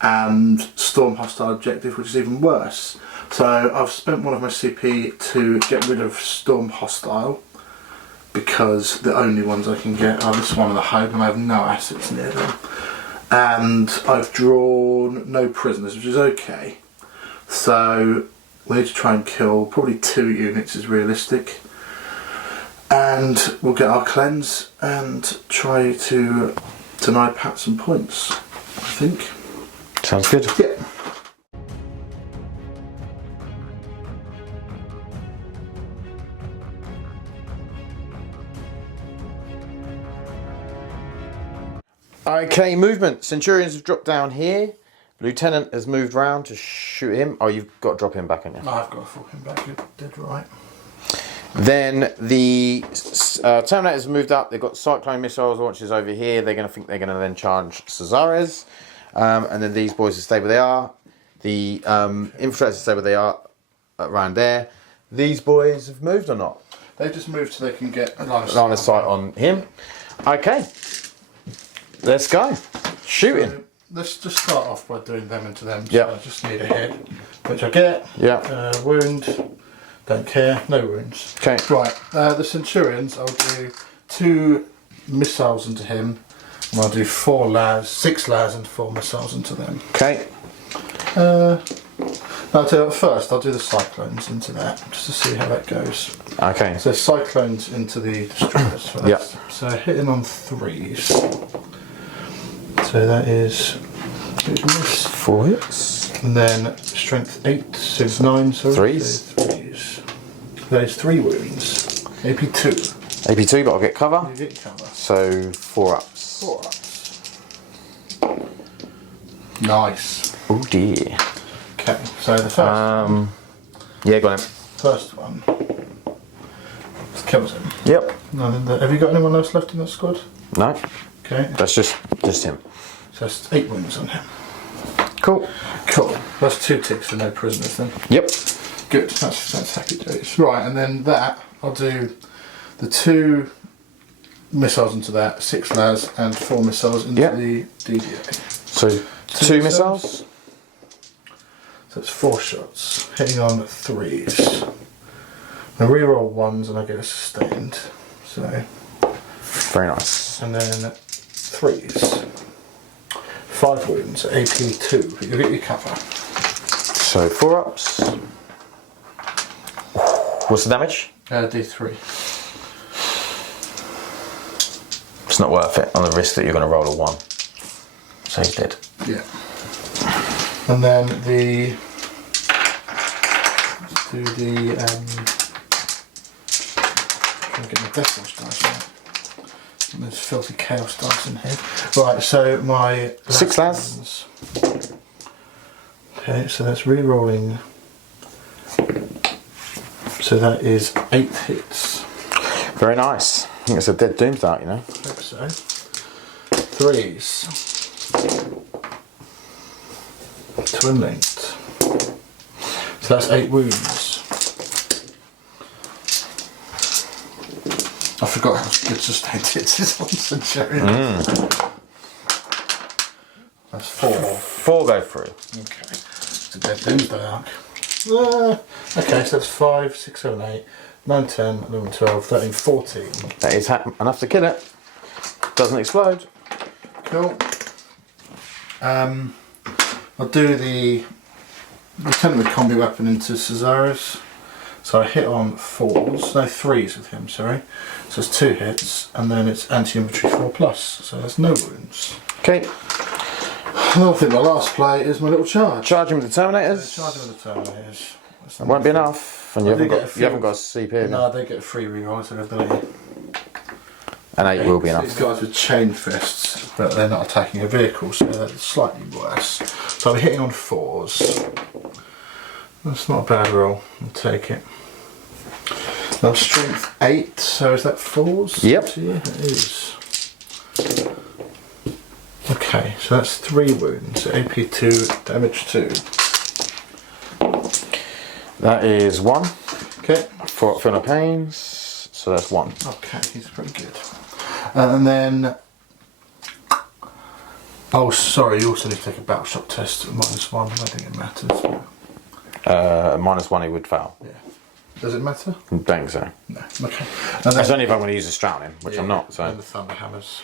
and Storm Hostile Objective, which is even worse. So I've spent one of my CP to get rid of Storm Hostile, because the only ones I can get are this one and the Home, and I have no assets near them. And I've drawn no prisoners, which is okay. So we need to try and kill probably 2 units is realistic. And we'll get our cleanse and try to deny Pat some points, I think. Sounds good. Yeah. Okay, movement. Centurions have dropped down here. Lieutenant has moved round to shoot him. Oh, you've got to drop him back, haven't you? No, I've got to fall him back, you're dead right. Then the Terminators have moved up. They've got Cyclone missiles launches over here. They're going to think they're going to then charge Cazares. And then these boys will stay where they are. The Infiltrators stay where they are around there. These boys have moved or not? They've just moved so they can get a line Line of sight on him. Okay. Let's go. Shooting. So let's just start off by doing them into them. So Yep. I just need a hit, which I get. Yeah. Wound. Don't care. No wounds. Okay. Right. The Centurions, I'll do 2 missiles into him. And I'll do 4 las, 6 las and 4 missiles into them. Okay. I'll tell you what, first I'll do the Cyclones into that, just to see how that goes. Okay. So Cyclones into the Destroyers first. Yeah. So hitting on 3s. So that is 4 hits. and then strength 8, so it's 9, sorry. Threes. So 3s. Those 3 wounds. AP 2. AP2, but I'll get cover. You get cover. So 4 ups. 4 ups. Nice. Oh dear. Okay, so the first Yeah, got him. first one kills him. Yep. No, have you got anyone else left in that squad? No, Okay, that's just him. so that's 8 wounds on him. Cool. Cool. That's 2 ticks for no prisoners then. Yep. Good. That's happy days. Right, and then that I'll do the 2 missiles into that, 6 las and 4 missiles into Yep. the DDA. So 2 missiles. So it's 4 shots, hitting on 3s. I reroll 1s and I get a sustained. So, Very nice. and then 3s. 5 wounds, AP 2. You'll get your cover. So 4 ups. What's the damage? D3. It's not worth it on the risk that you're going to roll a 1. So he's dead. Yeah. And then the let's do the trying to get the Deathwatch dice out. And there's filthy chaos dice in here. Right, so my 6 las. ones. Okay, so that's re-rolling. So that is 8 hits. Very nice. I think it's a dead Doomsdart, you know. I hope so. 3s. Twin linked. So that's 8 wounds. I forgot how good sustained hits is on Centurion. That's 4. 4 go through. Okay. It's a dead Doomsday arc. Okay, so that's 5, 6, 7, 8, 9, 10, 11, 12, 13, 14. That is enough to kill it. Doesn't explode. Cool. I'll do the Lieutenant with Combi-weapon into Cazares. So I hit on 4s, no 3s with him, sorry. So it's 2 hits, and then it's anti-infantry 4+, so there's no wounds. Okay. I think my last play is my little charge. Charging with the Terminators. Charging with the Terminators. That won't be enough, and you haven't got a CP. No, they get a free reroll, so ability. An 8 will be enough. These guys with chain fists, but they're not attacking a vehicle, so that's slightly worse. So I'm hitting on 4s. That's not a bad roll. I'll take it. Now strength 8, so is that 4s? Yep. Yeah, it is. Okay, so that's 3 wounds. AP 2, damage 2. That is 1. Okay. For no pains, so that's 1. Okay, he's pretty good. And then... Oh, sorry, you also need to take a battle shock test at -1. I don't think it matters. -1 he would fail. Yeah. Does it matter? I don't think so. No. Okay. That's only if I'm going to use a strat on him, which I'm not. So. And the thunder hammers.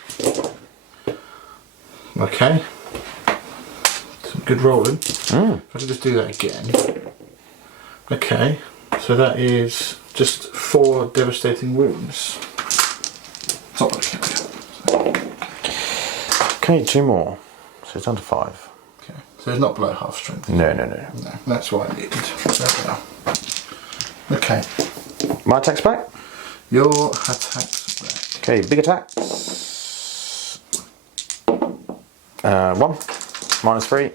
Okay. Some good rolling. If I can just do that again. Okay. So that is just 4 devastating wounds. It's not okay. Okay, 2 more. So it's down to 5. Okay. So it's not below half strength. No. No, that's what I needed. There we are. Okay. My attack's back. Your attack's back. Okay, big attacks. 1. -3.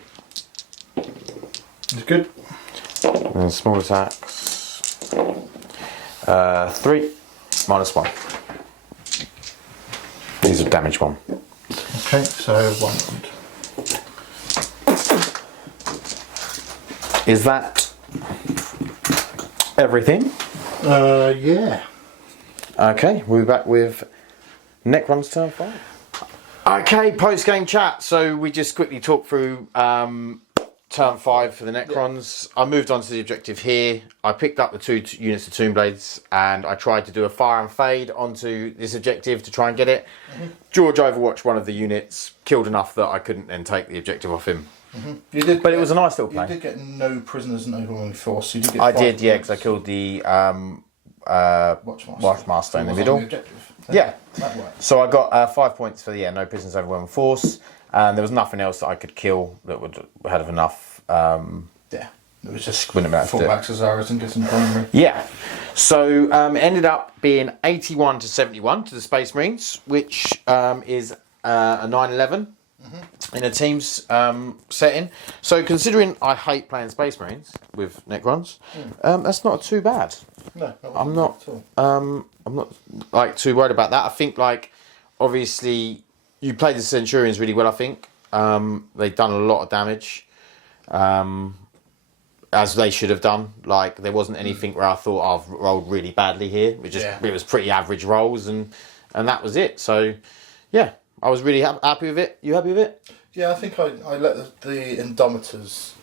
It's good. And then small attacks. 3. -1. These are damage 1. Okay, so 1 wound. Is that everything? Yeah. Okay, we'll be back with Necrons turn 5. Okay, post-game chat. So we just quickly talked through turn 5 for the Necrons. I moved on to the objective here. I picked up the 2 units of Tomb Blades and I tried to do a fire and fade onto this objective to try and get it. George overwatched one of the units, killed enough that I couldn't then take the objective off him. You did, But it was a nice little play. You did get no prisoners and overwhelming force. You did get I 5 did, yeah, because I points. killed the Watchmaster. Watchmaster in the Was on middle. objective. Yeah. That worked. So I got 5 points for the no prisoners overwhelming force, and there was nothing else that I could kill that would have enough. Yeah. It was just wouldn't have been able to do it. fullbacks Azaras and getting primary. Yeah. So it ended up being 81 to 71 to the Space Marines, which is a 9-11 in a team's setting. So considering I hate playing Space Marines with Necrons, that's not too bad. No, I'm not. at all. I'm not like too worried about that. I think like obviously you played the Centurions really well. I think they've done a lot of damage, as they should have done. Like there wasn't anything where I thought I've rolled really badly here. It was pretty average rolls and that was it. So yeah, I was really happy with it. You happy with it? Yeah, I think I let the Indomitors.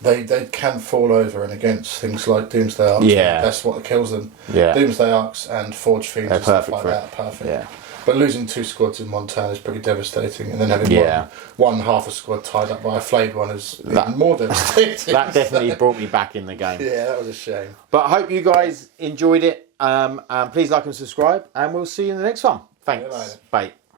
They can fall over and against things like Doomsday Arcs. Yeah. That's what kills them. Yeah. Doomsday Arcs and Forge Fiends and stuff like that are perfect. Yeah. But losing 2 squads in one turn is pretty devastating, and then having one half a squad tied up by a flayed one is even more devastating. That definitely brought me back in the game. Yeah, that was a shame. But I hope you guys enjoyed it. And please like and subscribe, and we'll see you in the next one. Thanks. See you later. Bye.